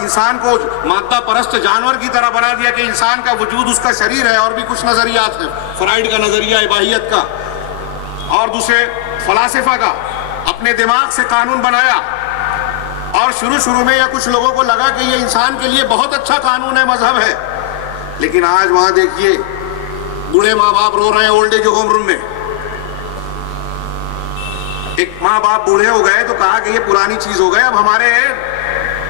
انسان کو مادہ پرست جانور کی طرح بنا دیا کہ انسان کا وجود اس کا شریر ہے۔ اور بھی کچھ نظریات ہیں، فرائیڈ کا نظریہ اباحیت کا اور دوسرے فلاسفہ کا، اپنے دماغ سے قانون بنایا، اور شروع میں یا کچھ لوگوں کو لگا کہ یہ انسان کے لیے بہت اچھا قانون ہے، مذہب ہے، لیکن آج وہاں دیکھیے بوڑھے ماں باپ رو رہے ہیں اولڈ ایج ہوم روم میں۔ ایک ماں باپ بوڑھے ہو گئے تو کہا کہ یہ پرانی چیز ہو گئے، اب ہمارے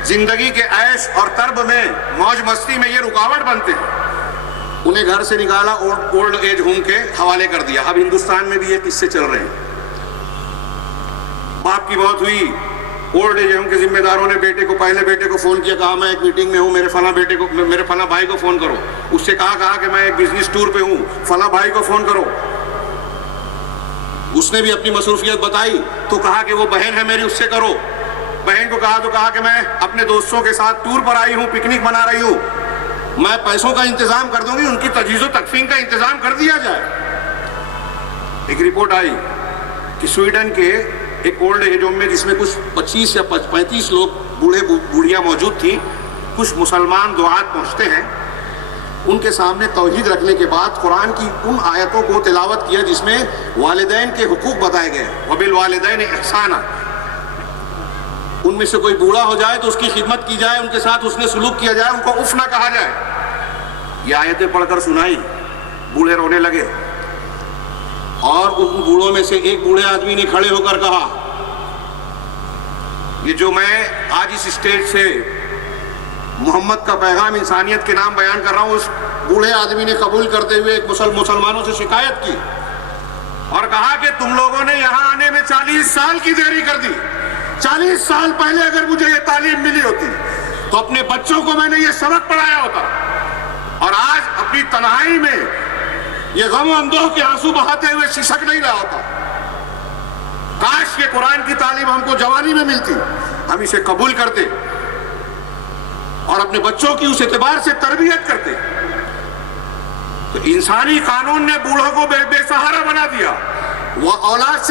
زندگی کے عیش اور طرب میں، موج مستی میں یہ رکاوٹ بنتے ہیں۔ انہیں گھر سے نکالا، اولڈ ایج ہوم کے حوالے کر دیا۔ اب ہندوستان میں بھی یہ قصے چل رہے ہیں، باپ کی موت ہوئی، اولڈ ایج ہوم کے ذمہ داروں نے پہلے بیٹے کو فون کیا، کہا میں ایک میٹنگ میں ہوں، میرے فلاں بھائی کو فون کرو، اس سے کہا کہ میں ایک بزنس ٹور پہ ہوں، فلاں بھائی کو فون کرو۔ اس نے بھی اپنی مصروفیت بتائی تو کہا کہ وہ بہن ہے میری، اس سے کرو۔ بہن کو کہا کہ میں اپنے دوستوں کے ساتھ ٹور پر آئی ہوں، پکنک منا رہی ہوں، میں پیسوں کا انتظام کر دوں گی، ان کی تجہیز و تکفین کا انتظام کر دیا جائے۔ ایک رپورٹ آئی کہ سویڈن کے ایک اولڈ ایج ہوم میں، جس میں کچھ 25 یا 35 لوگ بوڑھیاں موجود تھیں، کچھ مسلمان دعات پہنچتے ہیں، ان کے سامنے توحید رکھنے کے بعد قرآن کی ان آیتوں کو تلاوت کیا جس میں والدین کے حقوق بتائے گئے، وبالوالدین احسانا، ان میں سے کوئی بوڑھا ہو جائے تو اس کی خدمت کی جائے، ان کے ساتھ حسن سلوک کیا جائے، ان کو اف نہ کہا جائے۔ یہ آیتیں پڑھ کر سنائی، بوڑھے رونے لگے، اور ان بوڑھوں میں سے ایک بوڑھے آدمی نے کھڑے ہو کر کہا، یہ جو میں آج اس اسٹیج سے محمد کا پیغام انسانیت کے نام بیان کر رہا ہوں، اس بوڑھے آدمی نے قبول کرتے ہوئے ایک مسلمانوں سے شکایت کی اور کہا کہ تم لوگوں نے یہاں آنے میں 40 سال کی دیری کر دی۔ 40 سال پہلے اگر مجھے یہ تعلیم ملی ہوتی تو اپنے بچوں کو میں نے یہ سبق پڑھایا ہوتا، اور آج اپنی تنہائی میں یہ غم و اندوہ کے آنسو بہاتے ہوئے ششک نہیں رہا ہوتا۔ کاش یہ قرآن کی تعلیم ہم کو جوانی میں ملتی، ہم اسے قبول کرتے اور اپنے بچوں کی اس اعتبار سے تربیت کرتے۔ تو انسانی قانون نے بوڑھوں کو بے سہارا بنا دیا، وہ اولاد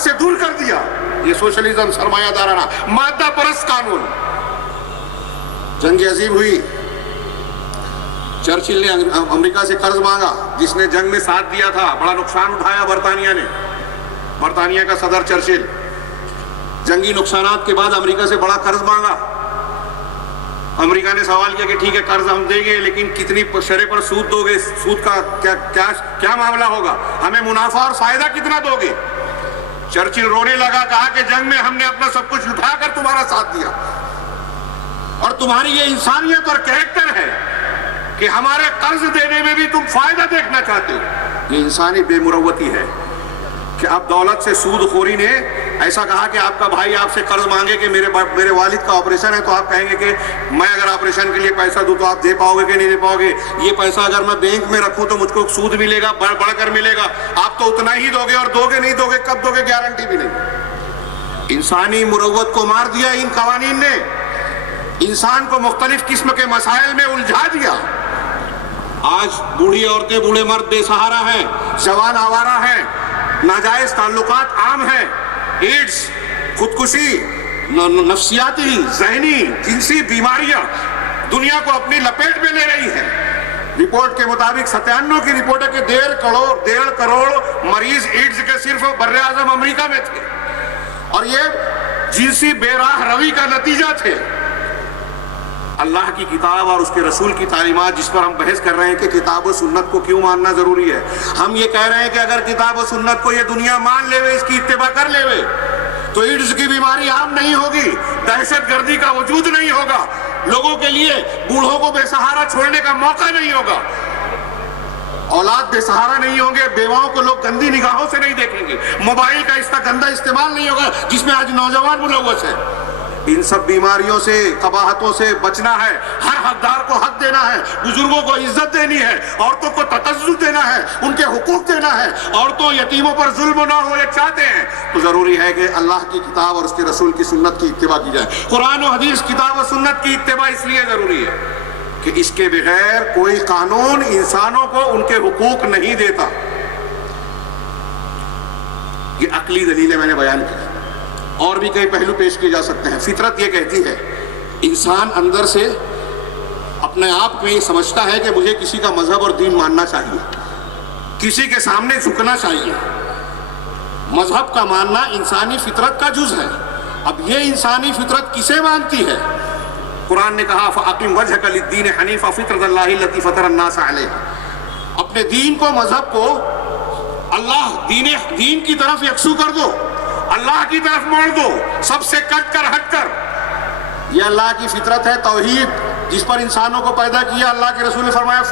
سے دور کر دیا۔ یہ سوشلزم، سرمایہ دارانہ، مادہ پرست قانون۔ جنگ عظیم ہوئی، چرچل نے امریکہ سے قرض مانگا، جس نے جنگ میں ساتھ دیا تھا، بڑا نقصان اٹھایا برطانیہ نے، برطانیہ کا صدر چرچل جنگی نقصانات کے بعد امریکہ سے بڑا قرض مانگا. امریکہ نے سوال کیا کہ ٹھیک ہے قرض ہم دیں گے لیکن کتنی شرح پر سود دو گے, سود کا کیا معاملہ ہوگا, ہمیں منافع اور فائدہ کتنا دو گے. چرچل رونے لگا, کہا کہ جنگ میں ہم نے اپنا سب کچھ اٹھا کر تمہارا ساتھ دیا اور تمہاری یہ انسانیت اور کریکٹر ہے کہ ہمارے قرض دینے میں بھی تم فائدہ دیکھنا چاہتے ہو. یہ انسانی بے مروتی ہے کہ اب دولت سے سود خوری نے ایسا کہا کہ آپ کا بھائی آپ سے قرض مانگے کہ میرے والد کا آپریشن ہے, تو آپ کہیں گے کہ میں اگر آپریشن کے لیے پیسہ دوں تو آپ دے پاؤ گے کہ نہیں دے پاؤ گے. یہ پیسہ اگر میں بینک میں رکھوں تو مجھ کو سود ملے گا, بڑھ کر ملے گا. آپ تو اتنا ہی دو گے اور دو گے نہیں دو گے, کب دو گے گارنٹی بھی نہیں. انسانی مروت کو مار دیا ان قوانین نے, انسان کو مختلف قسم کے مسائل میں الجھا دیا. آج بوڑھی عورتیں بوڑھے مرد بے سہارا ہیں, جوان آوارہ ہیں, ناجائز تعلقات عام ہیں, ایڈز, خودکشی, نفسیاتی, ذہنی, جنسی بیماریاں دنیا کو اپنی لپیٹ میں لے رہی ہیں. رپورٹ کے مطابق 97 کی رپورٹ ہے کہ 1.5 کروڑ مریض ایڈز کے صرف بر اعظم امریکہ میں تھے اور یہ جنسی بے راہ روی کا نتیجہ تھے. اللہ کی کتاب اور اس کے رسول کی تعلیمات جس پر ہم بحث کر رہے ہیں کہ کتاب و سنت کو کیوں ماننا ضروری ہے, ہم یہ کہہ رہے ہیں کہ اگر کتاب و سنت کو یہ دنیا مان لے, اس کی اتباع کر لے, تو ایڈز کی بیماری عام نہیں ہوگی, دہشت گردی کا وجود نہیں ہوگا, لوگوں کے لیے بوڑھوں کو بے سہارا چھوڑنے کا موقع نہیں ہوگا, اولاد بے سہارا نہیں ہوں گے, بیواؤں کو لوگ گندی نگاہوں سے نہیں دیکھیں گے, موبائل کا اس کا گندا استعمال نہیں ہوگا جس میں آج نوجوان ملوث ہے. ان سب بیماریوں سے, قباحتوں سے بچنا ہے. ہر حقدار کو حق دینا ہے, بزرگوں کو عزت دینی ہے, عورتوں کو تطزز دینا ہے, ان کے حقوق دینا ہے, عورتوں یتیموں پر ظلم نہ ہو یہ چاہتے ہیں, تو ضروری ہے کہ اللہ کی کتاب اور اس کے رسول کی سنت کی اتباع کی جائے. قرآن و حدیث, کتاب و سنت کی اتباع اس لیے ضروری ہے کہ اس کے بغیر کوئی قانون انسانوں کو ان کے حقوق نہیں دیتا. یہ عقلی دلیلیں میں نے بیان کی, اور بھی کئی پہلو پیش کیے جا سکتے ہیں. فطرت یہ کہتی ہے, انسان اندر سے اپنے آپ میں یہ سمجھتا ہے کہ مجھے کسی کا مذہب اور دین ماننا چاہیے, کسی کے سامنے جھکنا چاہیے. مذہب کا ماننا انسانی فطرت کا جز ہے. اب یہ انسانی فطرت کسے مانتی ہے؟ قرآن نے کہا فَأَقِمْ وَجْهَكَ لِلدِّينِ حَنِيفًا فِطْرَتَ اللَّهِ الَّتِي فَطَرَ النَّاسَ عَلَيْهَا. اپنے دین کو, مذہب کو اللہ دین کی طرف یکسو کر دو, اللہ کی طرف موڑ دو, سب سے کٹ کر ہٹ کر. یہ اللہ کی فطرت ہے, توحید, جس پر انسانوں کو پیدا کیا. اللہ کے رسول نے فرمایا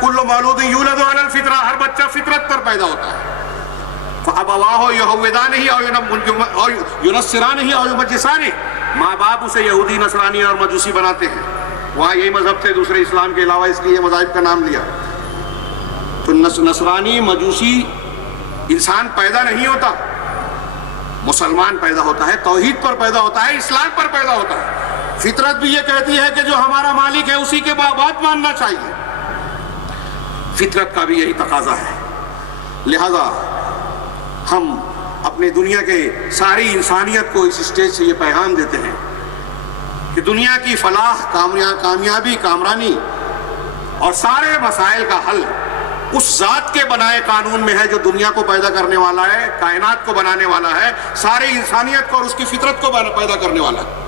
کل مولود یولد علی الفطرہ, ہر بچہ فطرت پر پیدا ہوتا ہے. فابواہ یہودانہ او ینصرانہ او یمجسانہ, ماں باپ اسے یہودی, نصرانی اور مجوسی بناتے ہیں. وہاں یہی مذہب تھے دوسرے اسلام کے علاوہ, اس لیے یہ مذاہب کا نام لیا. تو نصرانی, مجوسی, انسان پیدا نہیں ہوتا, مسلمان پیدا ہوتا ہے, توحید پر پیدا ہوتا ہے, اسلام پر پیدا ہوتا ہے. فطرت بھی یہ کہتی ہے کہ جو ہمارا مالک ہے اسی کے بات ماننا چاہیے. فطرت کا بھی یہی تقاضا ہے. لہذا ہم اپنی دنیا کے ساری انسانیت کو اس اسٹیج سے یہ پیغام دیتے ہیں کہ دنیا کی فلاح, کامیابی, کامرانی اور سارے مسائل کا حل اس ذات کے بنائے قانون میں ہے جو دنیا کو پیدا کرنے والا ہے, کائنات کو بنانے والا ہے, ساری انسانیت کو اور اس کی فطرت کو پیدا کرنے والا ہے.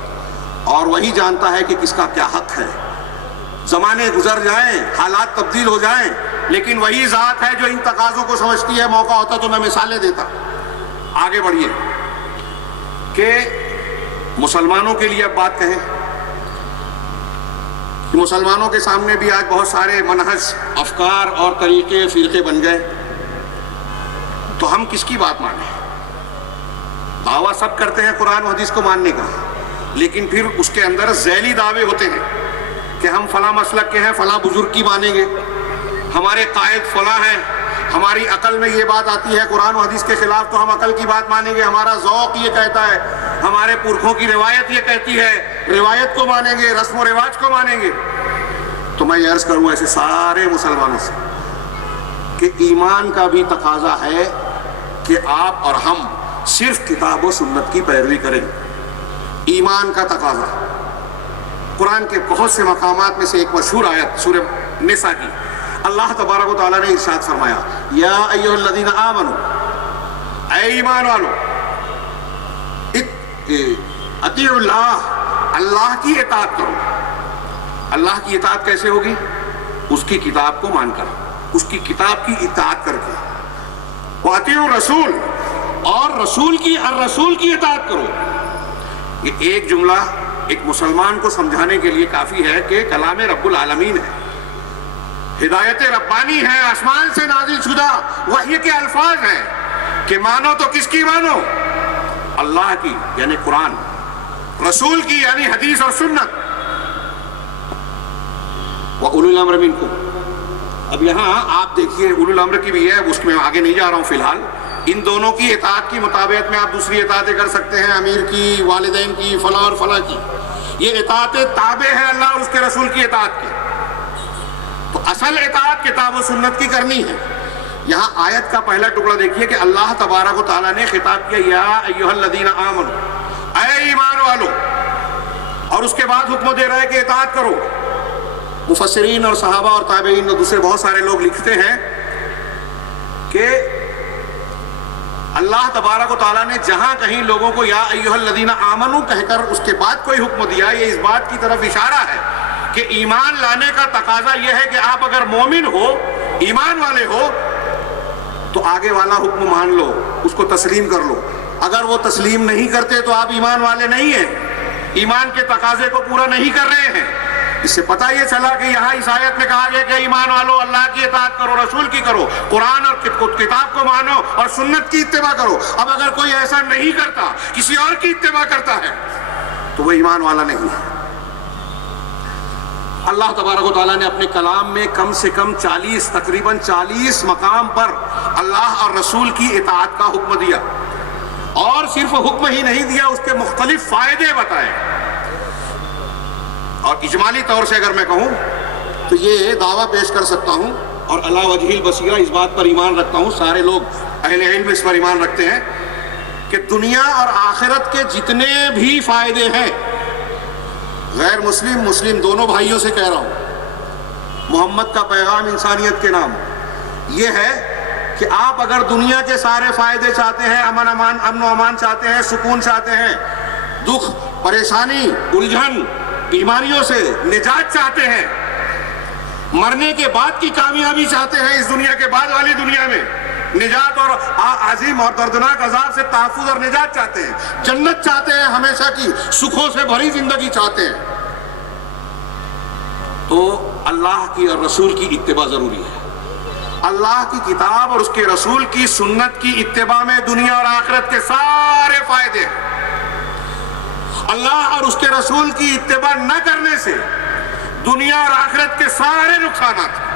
اور وہی جانتا ہے کہ کس کا کیا حق ہے. زمانے گزر جائیں, حالات تبدیل ہو جائیں, لیکن وہی ذات ہے جو ان تقاضوں کو سمجھتی ہے. موقع ہوتا تو میں مثالیں دیتا. آگے بڑھیے کہ مسلمانوں کے لیے اب بات کہیں کہ مسلمانوں کے سامنے بھی آج بہت سارے منہج, افکار اور طریقے, فرقے بن گئے. تو ہم کس کی بات مانیں؟ دعویٰ سب کرتے ہیں قرآن و حدیث کو ماننے کا, لیکن پھر اس کے اندر ذیلی دعوے ہوتے ہیں کہ ہم فلاں مسلک کے ہیں, فلاں بزرگ کی مانیں گے, ہمارے قائد فلاں ہیں, ہماری عقل میں یہ بات آتی ہے قرآن و حدیث کے خلاف تو ہم عقل کی بات مانیں گے, ہمارا ذوق یہ کہتا ہے, ہمارے پرکھوں کی روایت یہ کہتی ہے, روایت کو مانیں گے, رسم و رواج کو مانیں گے. تو میں یہ عرض کروں ایسے سارے مسلمانوں سے کہ ایمان کا بھی تقاضا ہے کہ آپ اور ہم صرف کتاب و سنت کی پیروی کریں. ایمان کا تقاضا. قرآن کے بہت سے مقامات میں سے ایک مشہور آیت سورہ نساء کی, اللہ تبارک و تعالیٰ نے ارشاد فرمایا یا ایھا الذین آمنوا, اے ایمان والو, کہ اطیعوا اللہ، اللہ کی اطاعت کرو۔ اللہ کی اطاعت کیسے ہوگی؟ اس کی کتاب کو مان کر، اس کی کتاب کی اطاعت کر کے۔ وَأَطِیعُوا الرَّسُولَ، اور رسول کی اطاعت کرو۔ یہ ایک جملہ ایک مسلمان کو سمجھانے کے لیے کافی ہے کہ کلام رب العالمین ہے، ہدایت ربانی ہے، آسمان سے نازل شدہ وحی کے الفاظ ہیں کہ مانو تو کس کی مانو؟ اللہ کی یعنی قرآن، رسول کی یعنی حدیث اور سنت۔ وَأُولِي الْأَمْرِ مِنْكُمْ، اب یہاں آپ دیکھیے اولو الامر کی بھی ہے، اس میں آگے نہیں جا رہا ہوں فی الحال۔ ان دونوں کی اطاعت کی مطابقت میں آپ دوسری اطاعتیں کر سکتے ہیں، امیر کی، والدین کی، فلاں اور فلاں کی۔ یہ اطاعت تابع ہے اللہ اور اس کے رسول کی اطاعت کی۔ تو اصل اطاعت کتاب و سنت کی کرنی ہے۔ یہاں آیت کا پہلا ٹکڑا دیکھیے کہ اللہ تبارک و تعالیٰ نے خطاب کیا یا ایھا الذین آمنوا، اے ایمان والو، اور اس کے بعد حکم دے رہا ہے کہ اطاعت کرو۔ مفسرین اور صحابہ اور تابعین اور دوسرے بہت سارے لوگ لکھتے ہیں کہ اللہ تبارک و تعالیٰ نے جہاں کہیں لوگوں کو یا ایھا الذین آمنوا کہہ کر اس کے بعد کوئی حکم دیا، یہ اس بات کی طرف اشارہ ہے کہ ایمان لانے کا تقاضا یہ ہے کہ آپ اگر مومن ہو، ایمان والے ہو، تو آگے والا حکم مان لو، اس کو تسلیم کر لو۔ اگر وہ تسلیم نہیں کرتے تو آپ ایمان والے نہیں ہیں، ایمان کے تقاضے کو پورا نہیں کر رہے ہیں۔ اس سے پتہ یہ چلا کہ یہاں اس آیت میں کہا گیا کہ ایمان والو اللہ کی اطاعت کرو، رسول کی کرو، قرآن اور کتاب کو مانو اور سنت کی اتباع کرو۔ اب اگر کوئی ایسا نہیں کرتا، کسی اور کی اتباع کرتا ہے، تو وہ ایمان والا نہیں ہے۔ اللہ تبارک و تعالیٰ نے اپنے کلام میں کم سے کم تقریباً 40 مقام پر اللہ اور رسول کی اطاعت کا حکم دیا، اور صرف حکم ہی نہیں دیا، اس کے مختلف فائدے بتائے۔ اور اجمالی طور سے اگر میں کہوں تو یہ دعویٰ پیش کر سکتا ہوں، اور اللہ وجہ البصیرہ اس بات پر ایمان رکھتا ہوں، سارے لوگ اہل علم اس پر ایمان رکھتے ہیں کہ دنیا اور آخرت کے جتنے بھی فائدے ہیں، غیر مسلم مسلم دونوں بھائیوں سے کہہ رہا ہوں، محمد کا پیغام انسانیت کے نام یہ ہے کہ آپ اگر دنیا کے سارے فائدے چاہتے ہیں، امن و امان چاہتے ہیں، سکون چاہتے ہیں، دکھ، پریشانی، الجھن، بیماریوں سے نجات چاہتے ہیں، مرنے کے بعد کی کامیابی چاہتے ہیں، اس دنیا کے بعد والی دنیا میں نجات اور عظیم اور دردناک عذاب سے تحفظ اور نجات چاہتے ہیں، جنت چاہتے ہیں، ہمیشہ کی سکھوں سے بھری زندگی چاہتے ہیں، تو اللہ کی اور رسول کی اتباع ضروری ہے۔ اللہ کی کتاب اور اس کے رسول کی سنت کی اتباع میں دنیا اور آخرت کے سارے فائدے ہیں۔ اللہ اور اس کے رسول کی اتباع نہ کرنے سے دنیا اور آخرت کے سارے نقصانات ہیں۔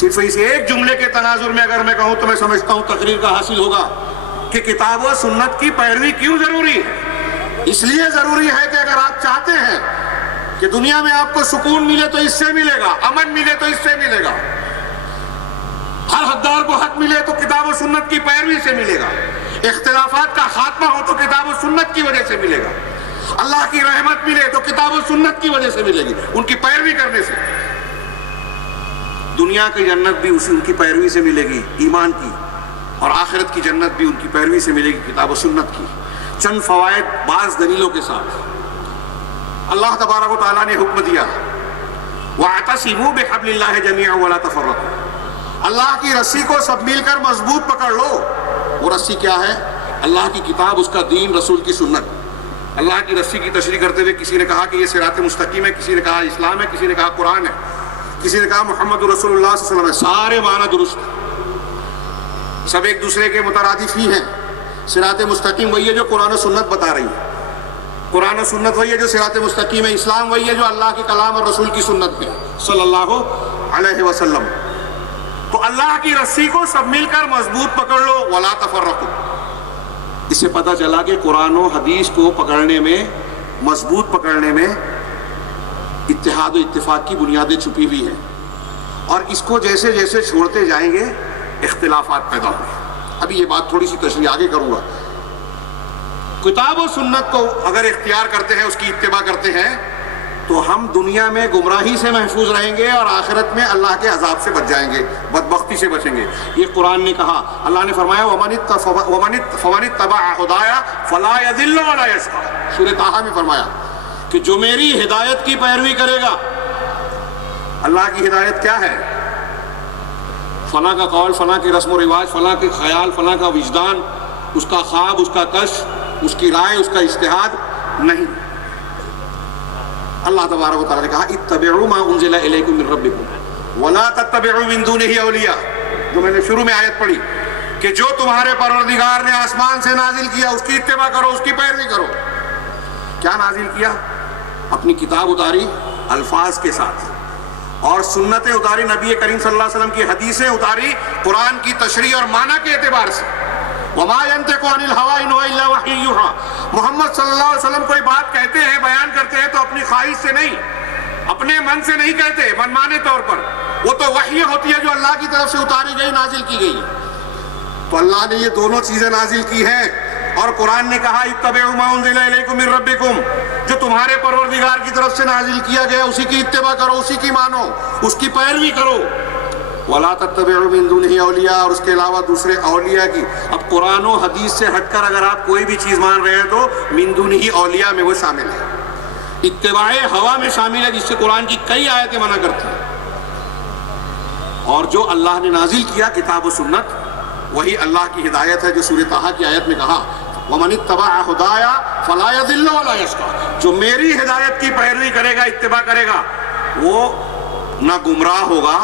صرف اس ایک جملے کے تناظر میں اگر میں کہوں تو میں سمجھتا ہوں تقریر کا حاصل ہوگا کہ کتاب و سنت کی پیروی کیوں ضروری ہے۔ اس لیے ضروری ہے کہ اگر آپ چاہتے ہیں کہ دنیا میں آپ کو سکون ملے تو اس سے ملے گا، امن ملے تو اس سے ملے گا، ہر حقدار کو حق ملے تو کتاب و سنت کی پیروی سے ملے گا، اختلافات کا خاتمہ ہو تو کتاب و سنت کی وجہ سے ملے گا، اللہ کی رحمت ملے تو کتاب و سنت کی وجہ سے ملے گی، ان کی پیروی کرنے سے۔ دنیا کی جنت بھی ان کی پیروی سے ملے گی، ایمان کی، اور آخرت کی جنت بھی ان کی پیروی سے ملے گی، کتاب و سنت کی۔ چند فوائد بعض دلیلوں کے ساتھ اللہ تبارک و تعالیٰ نے حکم دیا وَاعْتَصِمُوا بِحَبْلِ اللَّهِ جَمِيعًا وَلَا تَفَرَّقُوا، اللہ کی رسی کو سب مل کر مضبوط پکڑ لو۔ وہ رسی کیا ہے؟ اللہ کی کتاب، اس کا دین، رسول کی سنت۔ اللہ کی رسی کی تشریح کرتے ہوئے کسی نے کہا کہ یہ صراط مستقیم ہے، کسی نے کہا اسلام ہے، کسی نے کہا قرآن ہے، کسی نے کہا محمد رسول اللہ صلی اللہ علیہ وسلم ہے۔ سارے معنی درست ہیں، سب ایک دوسرے کے مترادف ہی ہیں۔ صراط مستقیم وہی ہے جو قرآن و سنت بتا رہی ہے، قرآن و سنت وہی ہے جو صراط مستقیم ہے، اسلام وہی ہے جو اللہ کے کلام اور رسول کی سنت میں صلی اللہ علیہ وسلم۔ تو اللہ کی رسی کو سب مل کر مضبوط پکڑ لو، ولا تفرقوا۔ اس سے پتہ چلا کہ قرآن و حدیث کو پکڑنے میں، مضبوط پکڑنے میں اتحاد و اتفاق کی بنیادیں چھپی ہوئی ہیں، اور اس کو جیسے جیسے چھوڑتے جائیں گے اختلافات پیدا ہوں گے۔ ابھی یہ بات تھوڑی سی تشریح آگے کروں گا۔ کتاب و سنت کو اگر اختیار کرتے ہیں، اس کی اتباع کرتے ہیں، تو ہم دنیا میں گمراہی سے محفوظ رہیں گے اور آخرت میں اللہ کے عذاب سے بچ جائیں گے، بدبختی سے بچیں گے۔ یہ قرآن نے کہا، اللہ نے فرمایا فَمَنِ اتَّبَعَ هُدَايَ فَلَا يَضِلُّ وَلَا يَشْقَىٰ۔ سورہ طٰہٰ میں فرمایا کہ جو میری ہدایت کی پیروی کرے گا، اللہ کی ہدایت کیا ہے؟ فلاں کا قول، فلاں کے رسم و رواج، فلاں کے خیال، فلاں کا وجدان، اس کا خواب، اس کا کشف، اس کی رائے، اس کا اجتہاد نہیں۔ اللہ تبارک و تعالیٰ نے کہا اتبعوا ما انزل الیکم من ربکم ولا تتبعوا من دونہ اولیاء، جو میں نے شروع میں آیت پڑھی کہ جو تمہارے پروردگار نے آسمان سے نازل کیا اس کی اتباع کرو، اس کی پیروی کرو۔ کیا نازل کیا؟ اپنی کتاب اتاری الفاظ کے ساتھ، اور سنتیں اتاری، نبی کریم صلی اللہ علیہ وسلم کی حدیثیں اتاری قرآن کی تشریح اور معنی کے اعتبار سے۔ وما ينطق عن الهوى ان هو الا وحی یوحى، محمد صلی اللہ علیہ وسلم کوئی بات کہتے ہیں، بیان کرتے ہیں تو اپنی خواہش سے نہیں، اپنے من سے نہیں کہتے منمانے طور پر، وہ تو وحی ہوتی ہے جو اللہ کی طرف سے اتاری گئی، نازل کی گئی۔ تو اللہ نے یہ دونوں چیزیں نازل کی ہیں، اور قرآن نے کہا اتبعوا ما انزل الیکم من ربکم، جو تمہارے پروردگار کی طرف سے نازل کیا گیا اسی کی اتباع کرو، اسی کی مانو، اس کی پیروی کرو۔ وَلَا تَتَّبِعُوا مِن دُونِهِ اولیاء، اور اس کے علاوہ دوسرے اولیاء کی۔ اب قرآن و حدیث سے ہٹ کر اگر آپ کوئی بھی چیز مان رہے ہیں تو من دونہ اولیاء میں وہ شامل ہے، اتباع ہوا میں شامل ہے، جس سے قرآن کی کئی آیتیں منع کرتی ہیں۔ اور جو اللہ نے نازل کیا کتاب و سنت، وہی اللہ کی ہدایت ہے، جو سورہ طٰہٰ کی آیت میں کہا وَمَنِ اتَّبَعَ هُدَايَ فَلَا يَضِلُّ وَلَا يَشْقَىٰ، جو میری ہدایت کی پیروی کرے گا، اتباع کرے گا، وہ نہ گمراہ ہوگا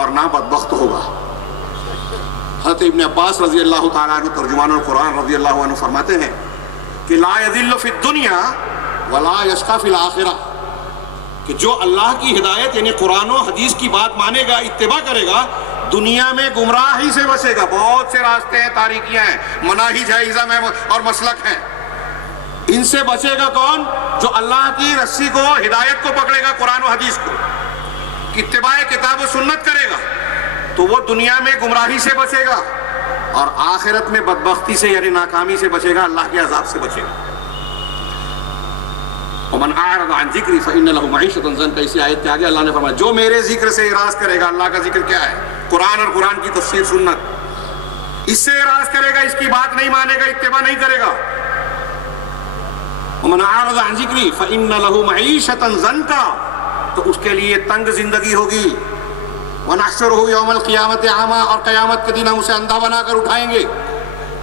اور نہ بدبخت ہوگا۔ حضرت ابن عباس رضی اللہ تعالیٰ عنہ ترجمان القرآن رضی اللہ عنہ فرماتے ہیں کہ لا يضل فی الدنیا ولا یشقی فی الآخرہ، کہ جو اللہ کی ہدایت یعنی قرآن و حدیث کی بات مانے گا، اتباع کرے گا، دنیا میں گمراہی سے بچے گا۔ بہت سے راستے ہیں، تاریکیاں ہیں، مناہج ہے، ازم ہے اور مسلک ہیں، ان سے بچے گا کون؟ جو اللہ کی رسی کو، ہدایت کو پکڑے گا، قرآن و حدیث کو، اتباع کتاب و سنت کرے گا، تو وہ دنیا میں گمراہی سے بچے گا، اور آخرت میں بدبختی سے یعنی ناکامی سے بچے گا، اللہ کے عذاب سے بچے گا۔ ومن اعرض عن ذکری فإن له معیشۃ ضنکا، اسی آیت کے آگے اللہ نے فرمایا جو میرے ذکر سے اعراض کرے گا، اللہ کا ذکر کیا ہے؟ قرآن اور قرآن کی تفسیر سنت، اس سے اعراض کرے گا، اس کی بات نہیں مانے گا، اتباع نہیں کرے گا۔ ومن اعرض عن ذکری فإن له معیشۃ ضنکا، تو اس کے لیے تنگ زندگی ہوگی۔ وَنَحْشُرُهُ يَوْمَ الْقِيَامَةِ أَعْمَىٰ، اور قیامت کے دن ہم اسے اندھا بنا کر اٹھائیں گے،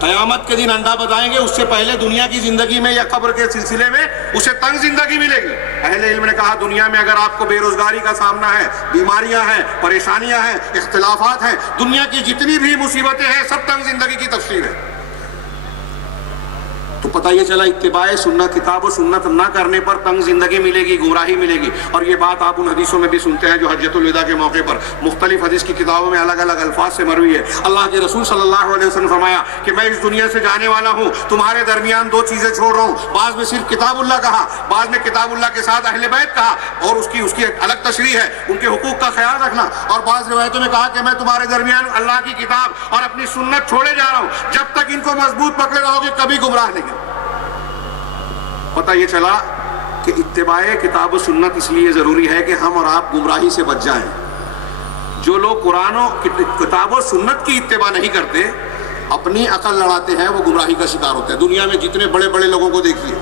قیامت کے دن اندھا بتائیں گے، اس سے پہلے دنیا کی زندگی میں یا قبر کے سلسلے میں اسے تنگ زندگی ملے گی۔ اہل علم نے کہا دنیا میں اگر آپ کو بے روزگاری کا سامنا ہے، بیماریاں ہیں، پریشانیاں ہیں، اختلافات ہیں، دنیا کی جتنی بھی مصیبتیں ہیں، سب تنگ زندگی کی تفسیر ہے۔ تو پتہ یہ چلا اتباع سنت، کتاب و سنت نہ کرنے پر تنگ زندگی ملے گی، گمراہی ملے گی۔ اور یہ بات آپ ان حدیثوں میں بھی سنتے ہیں جو حجۃ الوداع کے موقع پر مختلف حدیث کی کتابوں میں الگ الگ الفاظ سے مروی ہے۔ اللہ کے رسول صلی اللہ علیہ وسلم فرمایا کہ میں اس دنیا سے جانے والا ہوں، تمہارے درمیان دو چیزیں چھوڑ رہا ہوں۔ بعض میں صرف کتاب اللہ کہا، بعض میں کتاب اللہ کے ساتھ اہل بیت کہا، اور اس کی الگ تشریح ہے، ان کے حقوق کا خیال رکھنا۔ اور بعض روایتوں میں کہا کہ میں تمہارے درمیان اللہ کی کتاب اور اپنی سنت چھوڑے جا رہا ہوں، جب تک ان کو مضبوط پکڑے رہو گے کبھی گمراہ نہیں۔ پتہ یہ چلا کہ اتباع کتاب و سنت اس لیے ضروری ہے کہ ہم اور آپ گمراہی سے بچ جائیں۔ جو لوگ قرآن و کتاب و سنت کی اتباع نہیں کرتے، اپنی عقل لڑاتے ہیں، وہ گمراہی کا شکار ہوتے ہیں۔ دنیا میں جتنے بڑے بڑے لوگوں کو دیکھیے،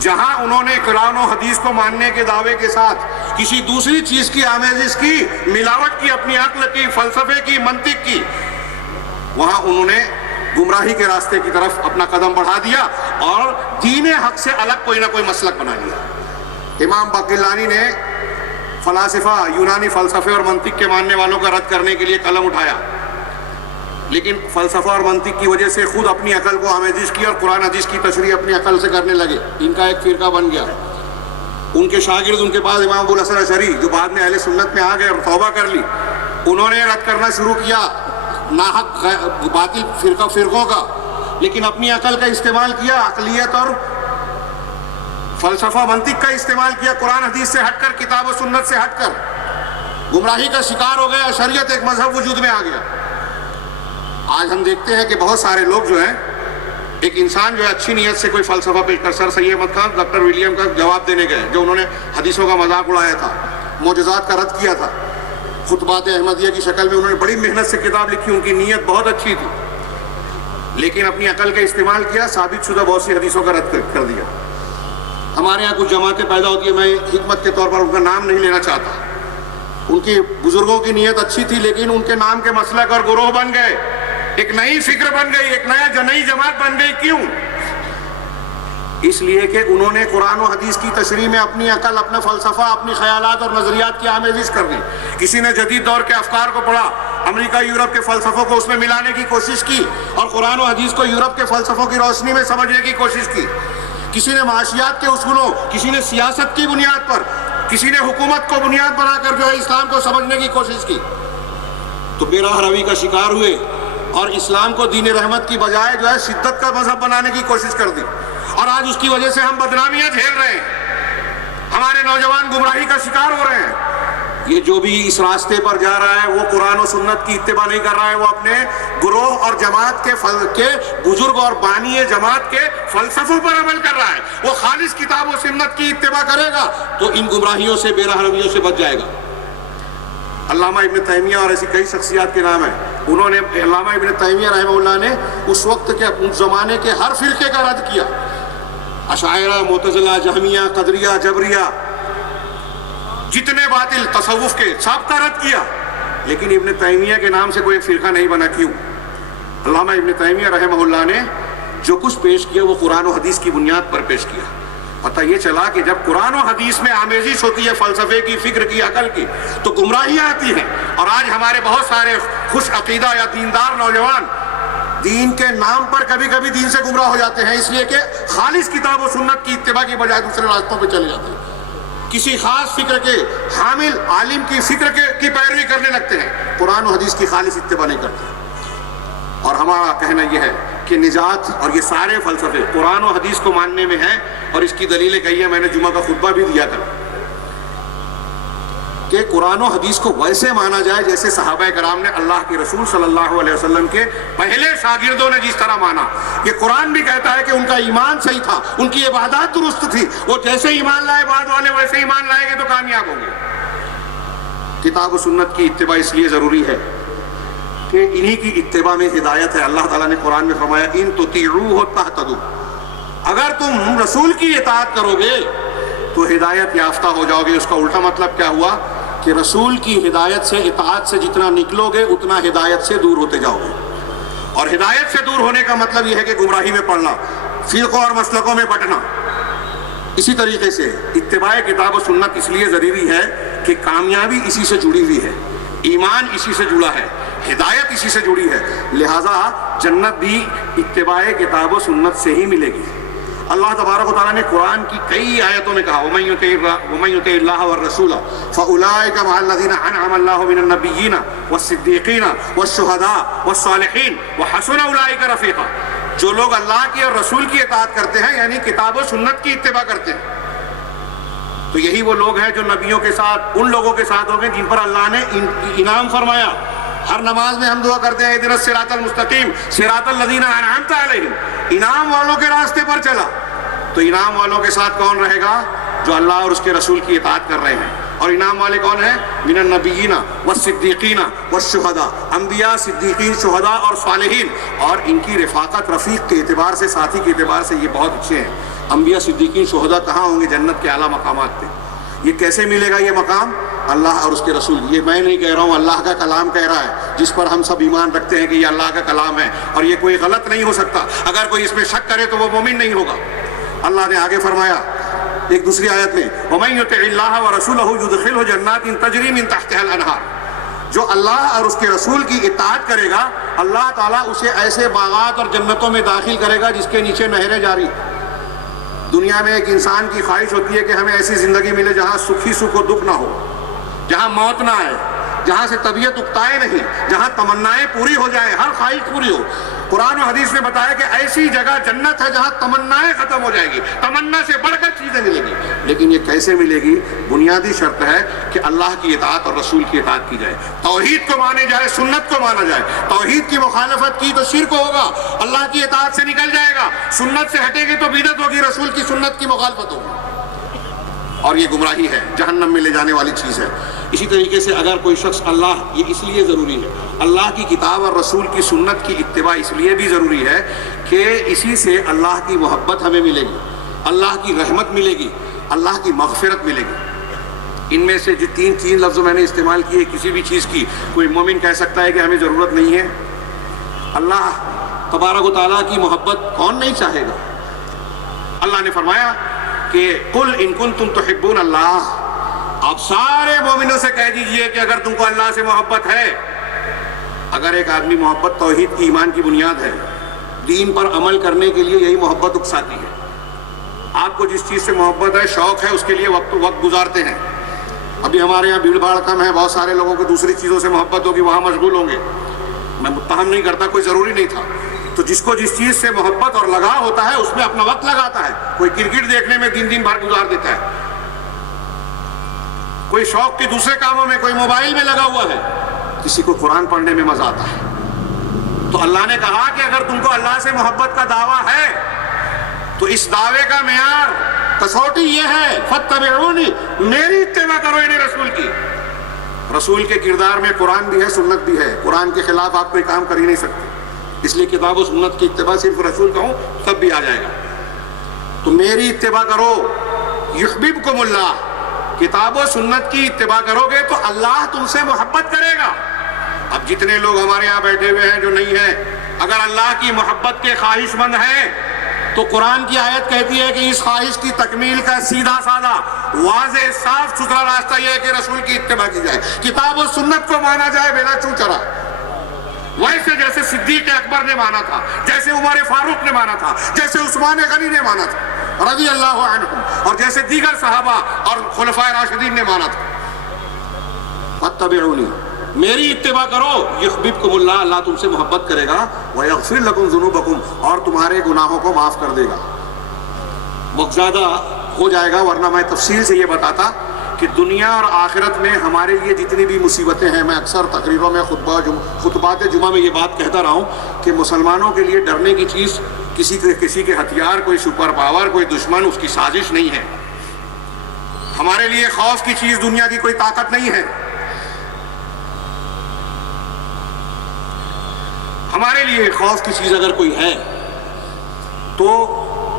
جہاں انہوں نے قرآن و حدیث کو ماننے کے دعوے کے ساتھ کسی دوسری چیز کی آمیزش کی، ملاوٹ کی، اپنی عقل کی، فلسفے کی، منطق کی، وہاں انہوں نے گمراہی کے راستے کی طرف اپنا قدم بڑھا دیا اور دین حق سے الگ کوئی نہ کوئی مسلک بنا لیا۔ امام باقلانی نے فلاسفہ، یونانی فلسفے اور منطق کے ماننے والوں کا رد کرنے کے لیے قلم اٹھایا، لیکن فلسفہ اور منطق کی وجہ سے خود اپنی عقل کو آمیزش کی اور قرآن حدیث کی تشریح اپنی عقل سے کرنے لگے۔ ان کا ایک فرقہ بن گیا۔ ان کے شاگرد ان کے پاس امام ابو الحسن اشعری، جو بعد میں اہل سنت میں آ گئے اور توبہ کر لی، انہوں نے رد کرنا شروع کیا ناحق باطل فرقوں کا، لیکن اپنی عقل کا استعمال کیا، عقلیت اور فلسفہ منطق کا استعمال کیا، قرآن حدیث سے ہٹ کر، کتاب و سنت سے ہٹ کر، گمراہی کا شکار ہو گیا، شریعت ایک مذہب وجود میں آ گیا۔ آج ہم دیکھتے ہیں کہ بہت سارے لوگ جو ہیں ایک انسان جو ہے اچھی نیت سے کوئی فلسفہ پیش کر، سر سید احمد خان ڈاکٹر ولیم کا جواب دینے گئے جو انہوں نے حدیثوں کا مذاق اڑایا تھا، معجزات کا رد کیا تھا، خطبات احمدیہ کی شکل میں انہوں نے بڑی محنت سے کتاب لکھی، ان کی نیت بہت اچھی تھی، لیکن اپنی عقل کا استعمال کیا، ثابت شدہ بہت سی حدیثوں کا رد کر دیا۔ ہمارے یہاں کچھ جماعتیں پیدا ہوتی ہیں، میں حکمت کے طور پر ان کا نام نہیں لینا چاہتا، ان کی بزرگوں کی نیت اچھی تھی لیکن ان کے نام کے مسلک اور گروہ بن گئے، ایک نئی فکر بن گئی، ایک نئی جماعت بن گئی۔ کیوں؟ اس لیے کہ انہوں نے قرآن و حدیث کی تشریح میں اپنی عقل، اپنا فلسفہ، اپنی خیالات اور نظریات کی آمیزش کر دی۔ کسی نے جدید دور کے افکار کو پڑھا، امریکہ یورپ کے فلسفوں کو اس میں ملانے کی کوشش کی اور قرآن و حدیث کو یورپ کے فلسفوں کی روشنی میں سمجھنے کی کوشش کی۔ کسی نے معاشیات کے اصولوں، کسی نے سیاست کی بنیاد پر، کسی نے حکومت کو بنیاد بنا کر جو ہے اسلام کو سمجھنے کی کوشش کی، تو بے راہ روی کا شکار ہوئے اور اسلام کو دین رحمت کی بجائے جو ہے شدت کا مذہب بنانے کی کوشش کر دی، اور آج اس کی وجہ سے ہم بدنامیاں جھیل رہے ہیں، ہمارے نوجوان گمراہی کا شکار ہو رہے ہیں۔ یہ جو بھی اس راستے پر جا رہا ہے وہ قرآن و سنت کی اتباع نہیں کر رہا ہے، وہ اپنے گروہ اور جماعت کے بزرگ اور بانی جماعت کے فلسفوں پر عمل کر رہا ہے۔ وہ خالص کتاب و سنت کی اتباع کرے گا تو ان گمراہیوں سے، بے راہ رویوں سے بچ جائے گا۔ علامہ ابن تیمیہ اور ایسی کئی شخصیات کے نام ہیں، انہوں نے، علامہ ابن تیمیہ رحمہ اللہ نے اس وقت کے، اس زمانے کے ہر فرقے کا رد کیا، اشاعرہ، معتزلہ، جہمیہ، قدریہ، جبریہ، جتنے باطل تصوف کے، سب کا رد کیا، لیکن ابن تیمیہ کے نام سے کوئی فرقہ نہیں بنا۔ کیوں؟ علامہ ابن تیمیہ رحمہ اللہ نے جو کچھ پیش کیا وہ قرآن و حدیث کی بنیاد پر پیش کیا۔ پتہ یہ چلا کہ جب قرآن و حدیث میں آمیزش ہوتی ہے فلسفے کی، فکر کی، عقل کی، تو گمراہیاں آتی ہیں۔ اور آج ہمارے بہت سارے خوش عقیدہ یا دیندار نوجوان دین کے نام پر کبھی کبھی دین سے گمراہ ہو جاتے ہیں، اس لیے کہ خالص کتاب و سنت کی اتباع کی بجائے دوسرے راستوں پہ چلے جاتے ہیں، کسی خاص فکر کے حامل عالم کی فکر کی پیروی کرنے لگتے ہیں، قرآن و حدیث کی خالص اتباع نہیں کرتے۔ اور ہمارا کہنا یہ ہے کہ نجات اور یہ سارے فلسفے قرآن و حدیث کو ماننے میں ہیں، اور اس کی دلیلیں کہی ہیں، میں نے جمعہ کا خطبہ بھی دیا تھا کہ قرآن و حدیث کو ویسے مانا جائے جیسے صحابہ کرام نے اللہ کے رسول صلی اللہ علیہ وسلم کے پہلے شاگردوں نے جس طرح مانا۔ یہ قرآن بھی کہتا ہے کہ ان کا ایمان صحیح تھا، ان کی عبادات درست تھی، وہ جیسے ایمان لائے بعد والے ویسے ایمان لائیں گے تو کامیاب ہوں گے۔ کتاب و سنت کی اتباع اس لیے ضروری ہے کہ انہی کی اتباع میں ہدایت ہے۔ اللہ تعالیٰ نے قرآن میں فرمایا ان تطیعوہ تہتدوا، اگر تم رسول کی اطاعت کرو گے تو ہدایت یافتہ ہو جاؤ گے۔ اس کا الٹا مطلب کیا ہوا کہ رسول کی ہدایت سے، اطاعت سے جتنا نکلو گے اتنا ہدایت سے دور ہوتے جاؤ گے، اور ہدایت سے دور ہونے کا مطلب یہ ہے کہ گمراہی میں پڑنا، فرقوں اور مسلکوں میں بٹنا۔ اسی طریقے سے اتباع کتاب و سنت اس لیے ضروری ہے کہ کامیابی اسی سے جڑی ہوئی ہے، ایمان اسی سے جڑا ہے، ہدایت اسی سے جڑی ہے، لہٰذا جنت بھی اتباع کتاب و سنت سے ہی ملے گی۔ اللہ تبارک و تعالیٰ نے قرآن کی کئی آیتوں میں کہا وَمَن يُطِعِ اللَّهَ وَالرَّسُولَ فَأُولَٰئِكَ مَعَ الَّذِينَ أَنْعَمَ اللَّهُ مِنَ النَّبِيِّينَ وَالصِّدِّيقِينَ وَالشُّهَدَاءِ وَالصَّالِحِينَ وَحَسُنَ أُولَٰئِكَ رَفِيقًا۔ جو لوگ اللہ کی اور رسول کی اطاعت کرتے ہیں، یعنی کتاب و سنت کی اتباع کرتے ہیں، تو یہی وہ لوگ ہیں جو نبیوں کے ساتھ، ان لوگوں کے ساتھ ہوں گے جن پر اللہ نے انعام فرمایا۔ ہر نماز میں ہم دعا کرتے ہیں اہدنا الصراط المستقیم صراط الذین انعمت علیہم، انعام والوں کے راستے پر چلا۔ تو انعام والوں کے ساتھ کون رہے گا؟ جو اللہ اور اس کے رسول کی اطاعت کر رہے ہیں۔ اور انعام والے کون ہیں؟ من النبیین والصدیقین والشہداء، انبیاء، صدیقین، شہداء اور صالحین، اور ان کی رفاقت، رفیق کے اعتبار سے، ساتھی کے اعتبار سے یہ بہت اچھے ہیں۔ انبیاء، صدیقین، شہداء کہاں ہوں گے؟ جنت کے اعلیٰ مقامات پہ۔ یہ کیسے ملے گا یہ مقام؟ اللہ اور اس کے رسول، یہ میں نہیں کہہ رہا ہوں، اللہ کا کلام کہہ رہا ہے، جس پر ہم سب ایمان رکھتے ہیں کہ یہ اللہ کا کلام ہے اور یہ کوئی غلط نہیں ہو سکتا۔ اگر کوئی اس میں شک کرے تو وہ مومن نہیں ہوگا۔ اللہ نے آگے فرمایا ایک دوسری آیت میں وَمَن يُطِعِ اللَّهَ وَرَسُولَهُ يُدْخِلْهُ جَنَّاتٍ تَجْرِي مِن تَحْتِهَا الْأَنْهَارُ، جو اللہ اور اس کے رسول کی اطاعت کرے گا اللہ تعالیٰ اسے ایسے باغات اور جنتوں میں داخل کرے گا جس کے نیچے نہریں جاری۔ دنیا میں ایک انسان کی خواہش ہوتی ہے کہ ہمیں ایسی زندگی ملے جہاں سکھ ہی سکھ و دکھ نہ ہو، جہاں موت نہ آئے، جہاں سے طبیعت اکتائے نہیں، جہاں تمنائیں پوری ہو جائیں، ہر خواہش پوری ہو۔ قرآن و حدیث نے بتایا کہ ایسی جگہ جنت ہے جہاں تمنائیں ختم ہو جائیں گی، تمنا سے بڑھ کر چیزیں ملیں گی۔ لیکن یہ کیسے ملے گی؟ بنیادی شرط ہے کہ اللہ کی اطاعت اور رسول کی اطاعت کی جائے، توحید کو مانے جائے، سنت کو مانا جائے۔ توحید کی مخالفت کی تو شرک ہوگا، اللہ کی اطاعت سے نکل جائے گا، سنت سے ہٹے گی تو بدعت ہوگی، رسول کی سنت کی مخالفت ہوگی، اور یہ گمراہی ہے، جہنم میں لے جانے والی چیز ہے۔ اسی طریقے سے اگر کوئی شخص یہ اس لیے ضروری ہے، اللہ کی کتاب اور رسول کی سنت کی اتباع اس لیے بھی ضروری ہے کہ اسی سے اللہ کی محبت ہمیں ملے گی، اللہ کی رحمت ملے گی، اللہ کی مغفرت ملے گی۔ ان میں سے جو تین لفظ میں نے استعمال کیے، کسی بھی چیز کی کوئی مومن کہہ سکتا ہے کہ ہمیں ضرورت نہیں ہے؟ اللہ تبارک و تعالیٰ کی محبت کون نہیں چاہے گا؟ اللہ نے فرمایا کہ قل ان کنتم تحبون اللہ، آپ سارے مومنوں سے کہہ دیجئے کہ اگر تم کو اللہ سے محبت ہے۔ اگر ایک آدمی محبت توحید کی ایمان کی بنیاد ہے، دین پر عمل کرنے کے لیے یہی محبت اکساتی ہے۔ آپ کو جس چیز سے محبت ہے، شوق ہے، اس کے لیے وقت گزارتے ہیں۔ ابھی ہمارے یہاں بھیڑ بھاڑ کم ہے، بہت سارے لوگوں کو دوسری چیزوں سے محبت ہوگی، وہاں مشغول ہوں گے۔ میں متہم نہیں کرتا، کوئی ضروری نہیں تھا۔ تو جس کو جس چیز سے محبت اور لگاؤ ہوتا ہے اس میں اپنا وقت لگاتا ہے۔ کوئی کرکٹ دیکھنے میں دن بھر گزار دیتا ہے، کوئی شوق کے دوسرے کاموں میں، کوئی موبائل میں لگا ہوا ہے، کسی کو قرآن پڑھنے میں مزہ آتا ہے۔ تو اللہ نے کہا کہ اگر تم کو اللہ سے محبت کا دعویٰ ہے تو اس دعوے کا معیار، کسوٹی یہ ہے، فاتبعونی، میری اتباع کرو، یعنی رسول کی۔ رسول کے کردار میں قرآن بھی ہے، سنت بھی ہے، قرآن کے خلاف آپ کوئی کام کر ہی نہیں سکتے، اس لیے کتاب و سنت کی اتباع صرف رسول کہوں تب بھی آ جائے گا۔ تو میری اتباع کرو، یحببکم اللہ، کتاب و سنت کی اتباع کرو گے تو اللہ تم سے محبت کرے گا۔ اب جتنے لوگ ہمارے یہاں بیٹھے ہوئے ہیں جو نہیں ہیں، اگر اللہ کی محبت کے خواہش مند ہیں تو قرآن کی آیت کہتی ہے کہ اس خواہش کی تکمیل کا سیدھا سادہ واضح صاف ستھرا راستہ یہ ہے کہ رسول کی اتباع کی جائے، کتاب و سنت کو مانا جائے بلا چوں چرا، ویسے جیسے صدیق اکبر نے مانا تھا، جیسے عمر فاروق نے مانا تھا، جیسے عثمان غنی نے مانا تھا رضی اللہ عنہم، اور جیسے دیگر صحابہ اور خلفائے راشدین نے مانا تھا۔ فاتبعونی، میری اتباع کرو، یحببکم اللہ، اللہ تم سے محبت کرے گا، ویغفر لکم ذنوبکم، اور تمہارے گناہوں کو معاف کر دے گا۔ وقت زیادہ ہو جائے گا ورنہ میں تفصیل سے یہ بتاتا کہ دنیا اور آخرت میں ہمارے لیے جتنی بھی مصیبتیں ہیں، میں اکثر تقریروں میں خطبات جمعہ میں یہ بات کہتا رہا ہوں کہ مسلمانوں کے لیے ڈرنے کی چیز کسی کے ہتھیار، کوئی سپر پاور، کوئی دشمن، اس کی سازش نہیں ہے۔ ہمارے لیے خوف کی چیز دنیا کی کوئی طاقت نہیں ہے۔ ہمارے لیے خوف کی چیز اگر کوئی ہے تو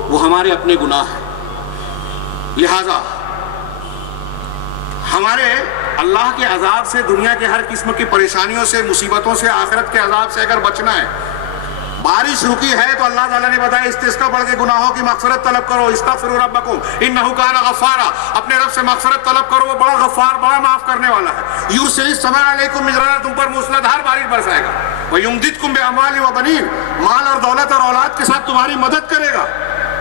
وہ ہمارے اپنے گناہ ہیں۔ لہذا ہمارے اللہ کے عذاب سے، دنیا کے ہر قسم کی پریشانیوں سے، مصیبتوں سے، آخرت کے عذاب سے اگر بچنا ہے، بارش رکی ہے تو اللہ تعالیٰ نے بتایا استسقا پڑھ کے گناہوں کی مغفرت طلب کرو، استغفروا ربکم انہ کان غفارا، اپنے رب سے مغفرت طلب کرو، وہ بڑا غفار، بڑا معاف کرنے والا ہے۔ یرسل السماء علیکم مدرارا، تم پر موسلادھار بارش برسائے گا، ویمددکم باموال وبنین، مال اور دولت اور اولاد کے ساتھ تمہاری مدد کرے گا،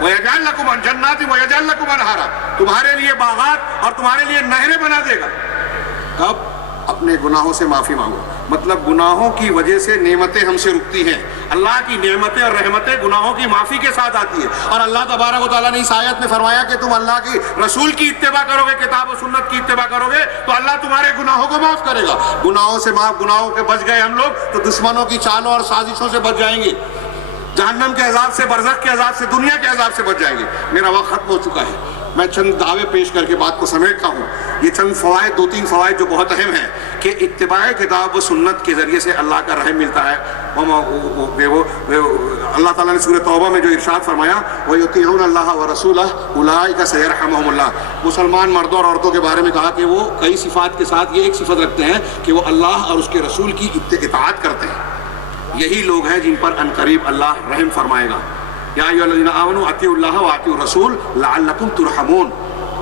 ویجعل لکم جنات ویجعل لکم انہارا، تمہارے لیے باغات اور تمہارے لیے نہریں بنا دے گا۔ کب؟ اپنے گناہوں سے معافی مانگو، مطلب گناہوں کی وجہ سے نعمتیں ہم سے رکتی ہیں، اللہ کی نعمتیں اور رحمتیں گناہوں کی معافی کے ساتھ آتی ہے۔ اور اللہ تبارک و تعالیٰ نے اس آیت میں فرمایا کہ تم اللہ کی رسول کی اتباع کرو گے، کتاب و سنت کی اتباع کرو گے تو اللہ تمہارے گناہوں کو معاف کرے گا۔ گناہوں سے معاف، گناہوں کے بچ گئے ہم لوگ تو دشمنوں کی چالوں اور سازشوں سے بچ جائیں گے، جہنم کے عذاب سے، برزخ کے عذاب سے، دنیا کے عذاب سے بچ جائیں گے۔ میرا وقت ختم ہو چکا ہے، میں چند دعوے پیش کر کے بات کو سمیٹتا ہوں۔ یہ چند فوائد، 2-3 فوائد جو بہت اہم ہیں کہ اتباع کتاب و سنت کے ذریعے سے اللہ کا رحم ملتا ہے۔ اللہ تعالیٰ نے سورہ توبہ میں جو ارشاد فرمایا وَيُطِيعُونَ اللَّهَ وَرَسُولَهُ أُولَٰئِكَ سَيَرْحَمُهُمُ اللَّهُ، مسلمان مردوں اور عورتوں کے بارے میں کہا کہ وہ کئی صفات کے ساتھ یہ ایک صفت رکھتے ہیں کہ وہ اللہ اور اس کے رسول کی اطاعت کرتے ہیں۔ یہی لوگ ہیں جن پر عنقریب اللہ رحم فرمائے گا۔ یا ایھا الذین آمنوا اطیعوا اللہ واطیعوا الرسول لعلکم ترحمون،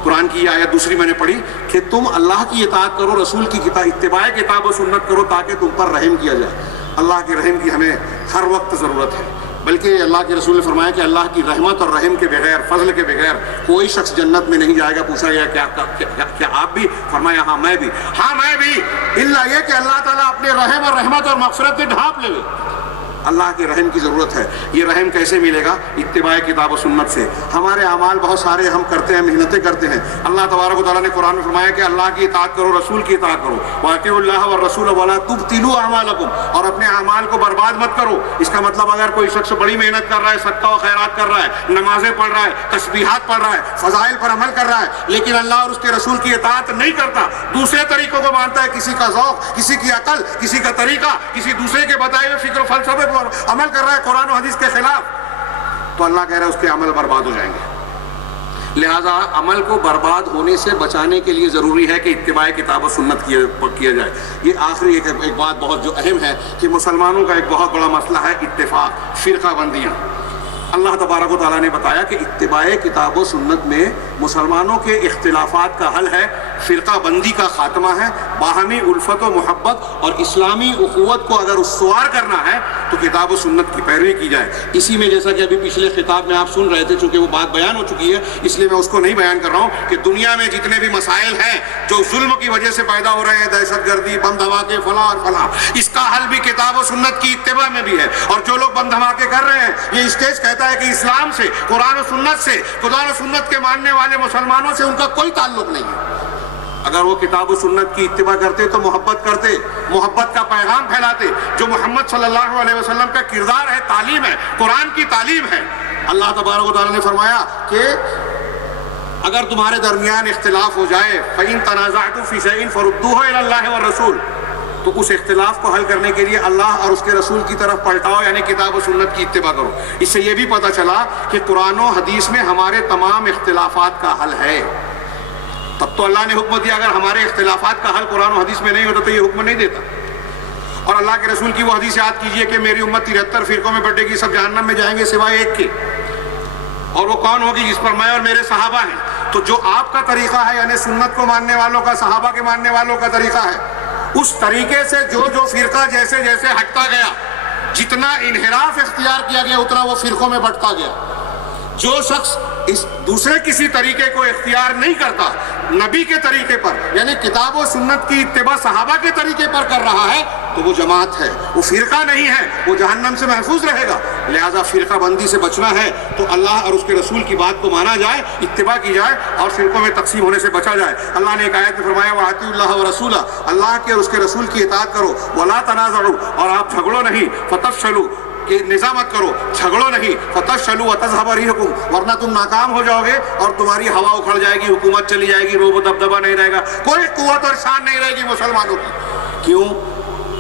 قرآن کی یہ آیت دوسری میں نے پڑھی کہ تم اللہ کی اطاعت کرو، رسول کی اتباع کتاب و سنت کرو تاکہ تم پر رحم کیا جائے۔ اللہ کے رحم کی ہمیں ہر وقت ضرورت ہے، بلکہ اللہ کے رسول نے فرمایا کہ اللہ کی رحمت اور رحم کے بغیر، فضل کے بغیر کوئی شخص جنت میں نہیں جائے گا۔ پوچھا گیا کیا آپ بھی؟ فرمایا ہاں میں بھی، ہاں میں بھی، لائیے کہ اللہ تعالیٰ اپنے رحم اور رحمت اور مغفرت سے ڈھانپ لے. اللہ کے رحم کی ضرورت ہے. یہ رحم کیسے ملے گا؟ اتباع کتاب و سنت سے. ہمارے اعمال بہت سارے ہم کرتے ہیں، محنتیں کرتے ہیں. اللہ تبارک و تعالیٰ نے قرآن میں فرمایا کہ اللہ کی اطاعت کرو، رسول کی اطاعت کرو. وَأَطِیعُوا اللَّهَ وَالرَّسُولَ وَلَا تُبْطِلُوا أَعْمَالَكُمْ. اور اپنے اعمال کو برباد مت کرو. اس کا مطلب اگر کوئی شخص بڑی محنت کر رہا ہے، صدقہ و خیرات کر رہا ہے، نمازیں پڑھ رہا ہے، تسبیحات پڑھ رہا ہے، فضائل پر عمل کر رہا ہے، لیکن اللہ اور اس کے رسول کی اطاعت نہیں کرتا، دوسرے طریقوں کو مانتا ہے، کسی کا ذوق، کسی کی عقل، کسی کا طریقہ، کسی دوسرے کے بتائے ہوئے فکر و فلسفے پر عمل کر رہا ہے قرآن و حدیث کے خلاف، تو اللہ کہہ رہا ہے اس کے عمل برباد ہو جائیں گے. لہذا عمل کو برباد ہونے سے بچانے کے لیے ضروری ہے کہ اتباع کتاب و سنت کیا جائے. یہ آخری ایک بات بہت جو اہم ہے کہ مسلمانوں کا ایک بہت بڑا مسئلہ ہے اتفاق، فرقہ بندیاں. اللہ تبارک و تعالیٰ نے بتایا کہ اتباع کتاب و سنت میں مسلمانوں کے اختلافات کا حل ہے، فرقہ بندی کا خاتمہ ہے، باہمی الفت و محبت اور اسلامی اخوت کو اگر استوار کرنا ہے تو کتاب و سنت کی پیروی کی جائے. اسی میں جیسا کہ ابھی پچھلے خطاب میں آپ سن رہے تھے، چونکہ وہ بات بیان ہو چکی ہے اس لیے میں اس کو نہیں بیان کر رہا ہوں، کہ دنیا میں جتنے بھی مسائل ہیں جو ظلم کی وجہ سے پیدا ہو رہے ہیں، دہشت گردی، بم دھماکے، فلاں اور فلاں، اس کا حل بھی کتاب و سنت کی اتباع میں بھی ہے. اور جو لوگ بم دھماکے کر رہے ہیں، یہ اسٹیج کہتا ہے کہ اسلام سے، قرآن و سنت سے، قرآن و سنت کے ماننے والے مسلمانوں سے ان کا کوئی تعلق نہیں ہے. اگر وہ کتاب و سنت کی اتباع کرتے تو محبت کرتے، محبت کا پیغام پھیلاتے، جو محمد صلی اللہ علیہ وسلم کا کردار ہے، تعلیم ہے، قرآن کی تعلیم ہے. اللہ تبارک و تعالیٰ نے فرمایا کہ اگر تمہارے درمیان اختلاف ہو جائے، فَإِن تَنَازَعْتُمْ فِي شَيْءٍ فَرُدُّوهُ إِلَى اللَّهِ وَالرَّسُولِ، تو اس اختلاف کو حل کرنے کے لیے اللہ اور اس کے رسول کی طرف پلٹاؤ، یعنی کتاب و سنت کی اتباع کرو. اس سے یہ بھی پتہ چلا کہ قرآن و حدیث میں ہمارے تمام اختلافات کا حل ہے. تب تو اللہ نے حکم دیا، اگر ہمارے اختلافات کا حل قرآن و حدیث میں نہیں ہوتا تو یہ حکم نہیں دیتا. اور اللہ کے رسول کی وہ حدیث یاد کیجئے کہ میری امت 73 فرقوں میں بٹے گی، سب جہنم میں جائیں گے سوائے ایک کے، اور وہ کون ہوگی؟ جس پر میں اور میرے صحابہ ہیں. تو جو آپ کا طریقہ ہے، یعنی سنت کو ماننے والوں کا، صحابہ کے ماننے والوں کا طریقہ ہے، اس طریقے سے جو فرقہ جیسے جیسے ہٹتا گیا، جتنا انحراف اختیار کیا گیا اتنا وہ فرقوں میں بٹتا گیا. جو شخص اس دوسرے کسی طریقے کو اختیار نہیں کرتا، نبی کے طریقے پر، یعنی کتاب و سنت کی اتباع صحابہ کے طریقے پر کر رہا ہے، تو وہ جماعت ہے، وہ فرقہ نہیں ہے، وہ جہنم سے محفوظ رہے گا. لہذا فرقہ بندی سے بچنا ہے تو اللہ اور اس کے رسول کی بات کو مانا جائے، اتباع کی جائے اور فرقوں میں تقسیم ہونے سے بچا جائے. اللہ نے ایک آیت میں فرمایا وَأَطِیعُوا اللَّهَ وَرَسُولَهُ، اللہ کے اور اس کے رسول کی اطاعت کرو، وَلَا تَنَازَعُوا، اور آپ جھگڑو نہیں، فَتَفْشَلُوا، کہ نظامت کرو، جھگڑو نہیں، فَتَفْشَلُوا وَتَذْهَبَ رِيحُكُمْ، ورنہ تم ناکام ہو جاؤ گے اور تمہاری ہوا اکھڑ جائے گی، حکومت چلی جائے گی، روب و دبدبہ نہیں رہے گا، کوئی قوت اور شان نہیں رہے گی مسلمانوں کی. کیوں؟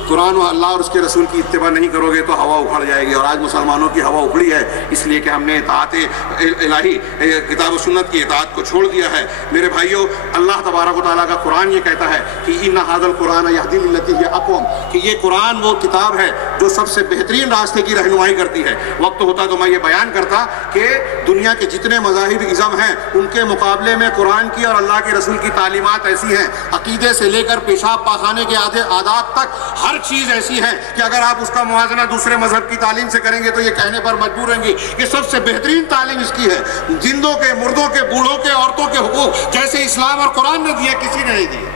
قرآن و اللہ اور اس کے رسول کی اتباع نہیں کرو گے تو ہوا اکھڑ جائے گی. اور آج مسلمانوں کی ہوا اکھڑی ہے اس لیے کہ ہم نے اطاعت الہی، کتاب و سنت کی اطاعت کو چھوڑ دیا ہے. میرے بھائیوں، اللہ تبارک و تعالیٰ کا قرآن یہ کہتا ہے کہ ان ھذا القرآن یہدی للتی ہی اقوم، کہ یہ قرآن وہ کتاب ہے جو سب سے بہترین راستے کی رہنمائی کرتی ہے. وقت ہوتا تو میں یہ بیان کرتا کہ دنیا کے جتنے مذاہب ازم ہیں ان کے مقابلے میں قرآن کی اور اللہ کے رسول کی تعلیمات ایسی ہیں، عقیدے سے لے کر پیشاب پاخانے کے آداب تک ہر چیز ایسی ہے کہ اگر آپ اس کا موازنہ دوسرے مذہب کی تعلیم سے کریں گے تو یہ کہنے پر مجبور ہیں گے کہ سب سے بہترین تعلیم اس کی ہے. زندوں کے، مردوں کے، بوڑھوں کے، عورتوں کے حقوق جیسے اسلام اور قرآن نے دیے کسی نے نہیں دیے.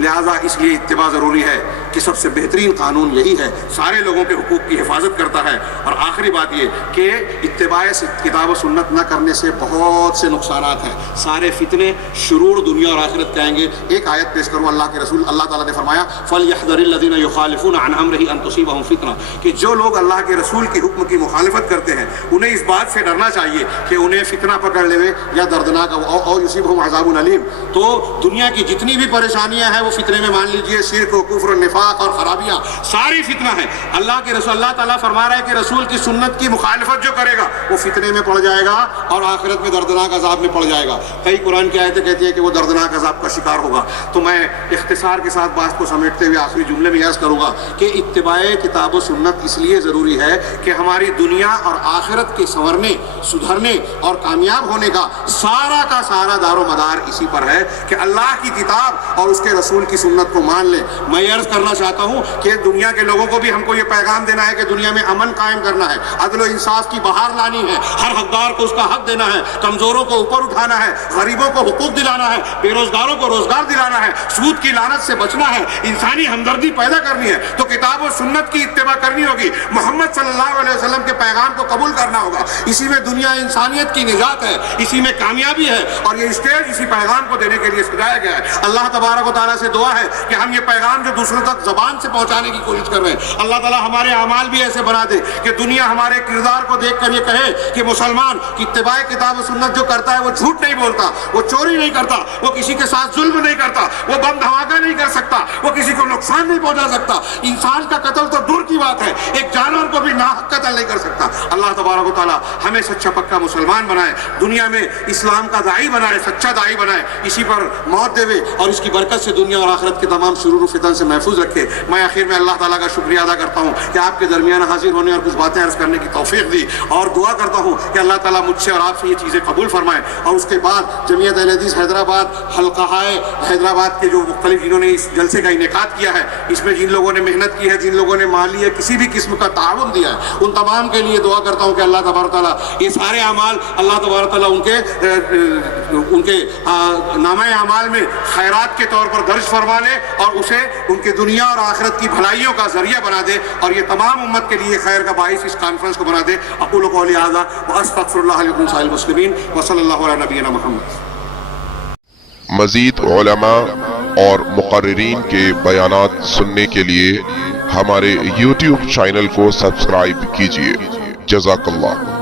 لہذا اس لیے اتباع ضروری ہے کہ سب سے بہترین قانون یہی ہے، سارے لوگوں کے حقوق کی حفاظت کرتا ہے. اور آخری بات یہ کہ اتباع کتاب و سنت نہ کرنے سے بہت سے نقصانات ہیں، سارے فتنے، شرور دنیا اور آخرت کے آئیں گے. ایک آیت پیش کروں، اللہ کے رسول اللہ تعالیٰ نے فرمایا فَلْيَحْذَرِ الَّذِينَ يُخَالِفُونَ عَنْ أَمْرِهِ أَن تُصِيبَهُمْ فِتْنَةٌ، کہ جو لوگ اللہ کے رسول کی حکم کی مخالفت کرتے ہیں انہیں اس بات سے ڈرنا چاہیے کہ انہیں فتنہ پکڑ لے یا دردناک او يُصِيبَهُمْ عَذَابٌ أَلِيمٌ. تو دنیا کی جتنی بھی پریشانیاں ہیں وہ فتنے میں مان لیجئے، شرک و کفر و نفاق اور خرابیاں ساری فتنہ ہے. اللہ کے رسول، اللہ تعالیٰ فرما رہا ہے کہ رسول کی سنت کی مخالفت جو کرے گا وہ فتنے میں پڑ جائے گا اور آخرت میں دردناک عذاب میں پڑ جائے گا. کئی قرآن کی آیتیں کہتی ہیں کہ وہ دردناک عذاب کا شکار ہوگا. تو میں اختصار کے ساتھ بات کو سمیٹتے ہوئے آخری جملے میں عرض کروں گا کہ اتباع کتاب و سنت اس لیے ضروری ہے کہ ہماری دنیا اور آخرت کے سنورنے، سدھرنے اور کامیاب ہونے کا سارا دار و مدار اسی پر ہے کہ اللہ کی کتاب اور اس کے رسول کی سنت کو مان لیں. میں عرض کرنا چاہتا ہوں کہ دنیا کے لوگوں کو بھی ہم کو یہ پیغام دینا ہے کہ دنیا میں امن قائم کرنا ہے، عدل و انصاف کی بہار لانی ہے، ہر حقدار کو اس کا حق دینا ہے، کمزوروں کو اوپر اٹھانا ہے، غریبوں کو حقوق دلانا ہے، بے روزگاروں کو روزگار دلانا ہے، سود کی لعنت سے بچنا ہے، انسانی ہمدردی پیدا کرنی ہے، تو کتاب و سنت کی اتباع کرنی ہوگی، محمد صلی اللہ علیہ وسلم کے پیغام کو قبول کرنا ہوگا۔ اسی میں دنیا انسانیت کی نجات ہے، اسی میں کامیابی ہے، اور یہ اسٹیج اسی پیغام کو دینے کے لیے سجایا گیا ہے۔ اللہ تبارک و تعالیٰ سے دعا ہے کہ ہم یہ پیغام جو دوسروں تک زبان سے پہنچانے کی کوشش کر رہے ہیں، اللہ تعالیٰ ہمارے اعمال بھی ایسے بنا دے کہ دنیا ہمارے کردار کو دیکھ کر یہ کہے کہ مسلمان اتباع کتاب و سنت جو کرتا ہے وہ جھوٹ نہیں بولتا، وہ چوری نہیں کرتا، وہ کسی کے ساتھ ظلم نہیں کرتا، وہ بم دھماکہ نہیں کر سکتا، وہ کسی کو نقصان نہیں پہنچا سکتا، انسان کا قتل تو دور کی بات ہے، ایک جانور کو بھی ناحق قتل نہیں کر سکتا۔ اللہ تبارک و تعالیٰ ہمیں سچا پکا مسلمان بنائے، دنیا میں اسلام کا داعی بنائے، سچا داعی بنائے، اسی پر موت دے اور اس کی برکت سے دنیا اور آخرت کے تمام شرور و فتن سے محفوظ رکھے۔ میں آخر میں اللہ تعالیٰ کا شکریہ ادا کرتا ہوں کہ آپ کے درمیان حاضر ہونے اور کچھ باتیں عرض کرنے کی توفیق دی، اور دعا کرتا ہوں کہ اللہ تعالیٰ مجھ سے اور آپ سے یہ چیزیں قبول فرمائے، اور اس کے بعد جمعیت اہل حدیث حیدرآباد حلقہائے حیدرآباد کے جو مختلف جنہوں نے اس جلسے کا انعقاد کیا ہے، اس میں جن لوگوں نے محنت کی ہے، جن لوگوں نے مالی ہے، کسی بھی قسم کا تعاون دیا ہے، ان تمام کے لیے دعا کرتا ہوں کہ اللہ تبارک تعالیٰ یہ سارے اعمال اللہ تبارک تعالیٰ ان کے نامہ اعمال میں خیرات کے طور پر درج فرما لے، اور اسے ان کے دنیا اور آخرت کی بھلائیوں کا ذریعہ بنا دے، اور یہ تمام امت کے لیے خیر کا باعث اس کانفرنس کو بنا دے۔ اقول قولی ھذا واستغفر اللہ لکم ولسائر المسلمین وصلی اللہ علی نبینا محمد۔ مزید علماء اور مقررین کے بیانات سننے کے لیے ہمارے YouTube چینل کو سبسکرائب کیجیے۔ جزاک اللہ۔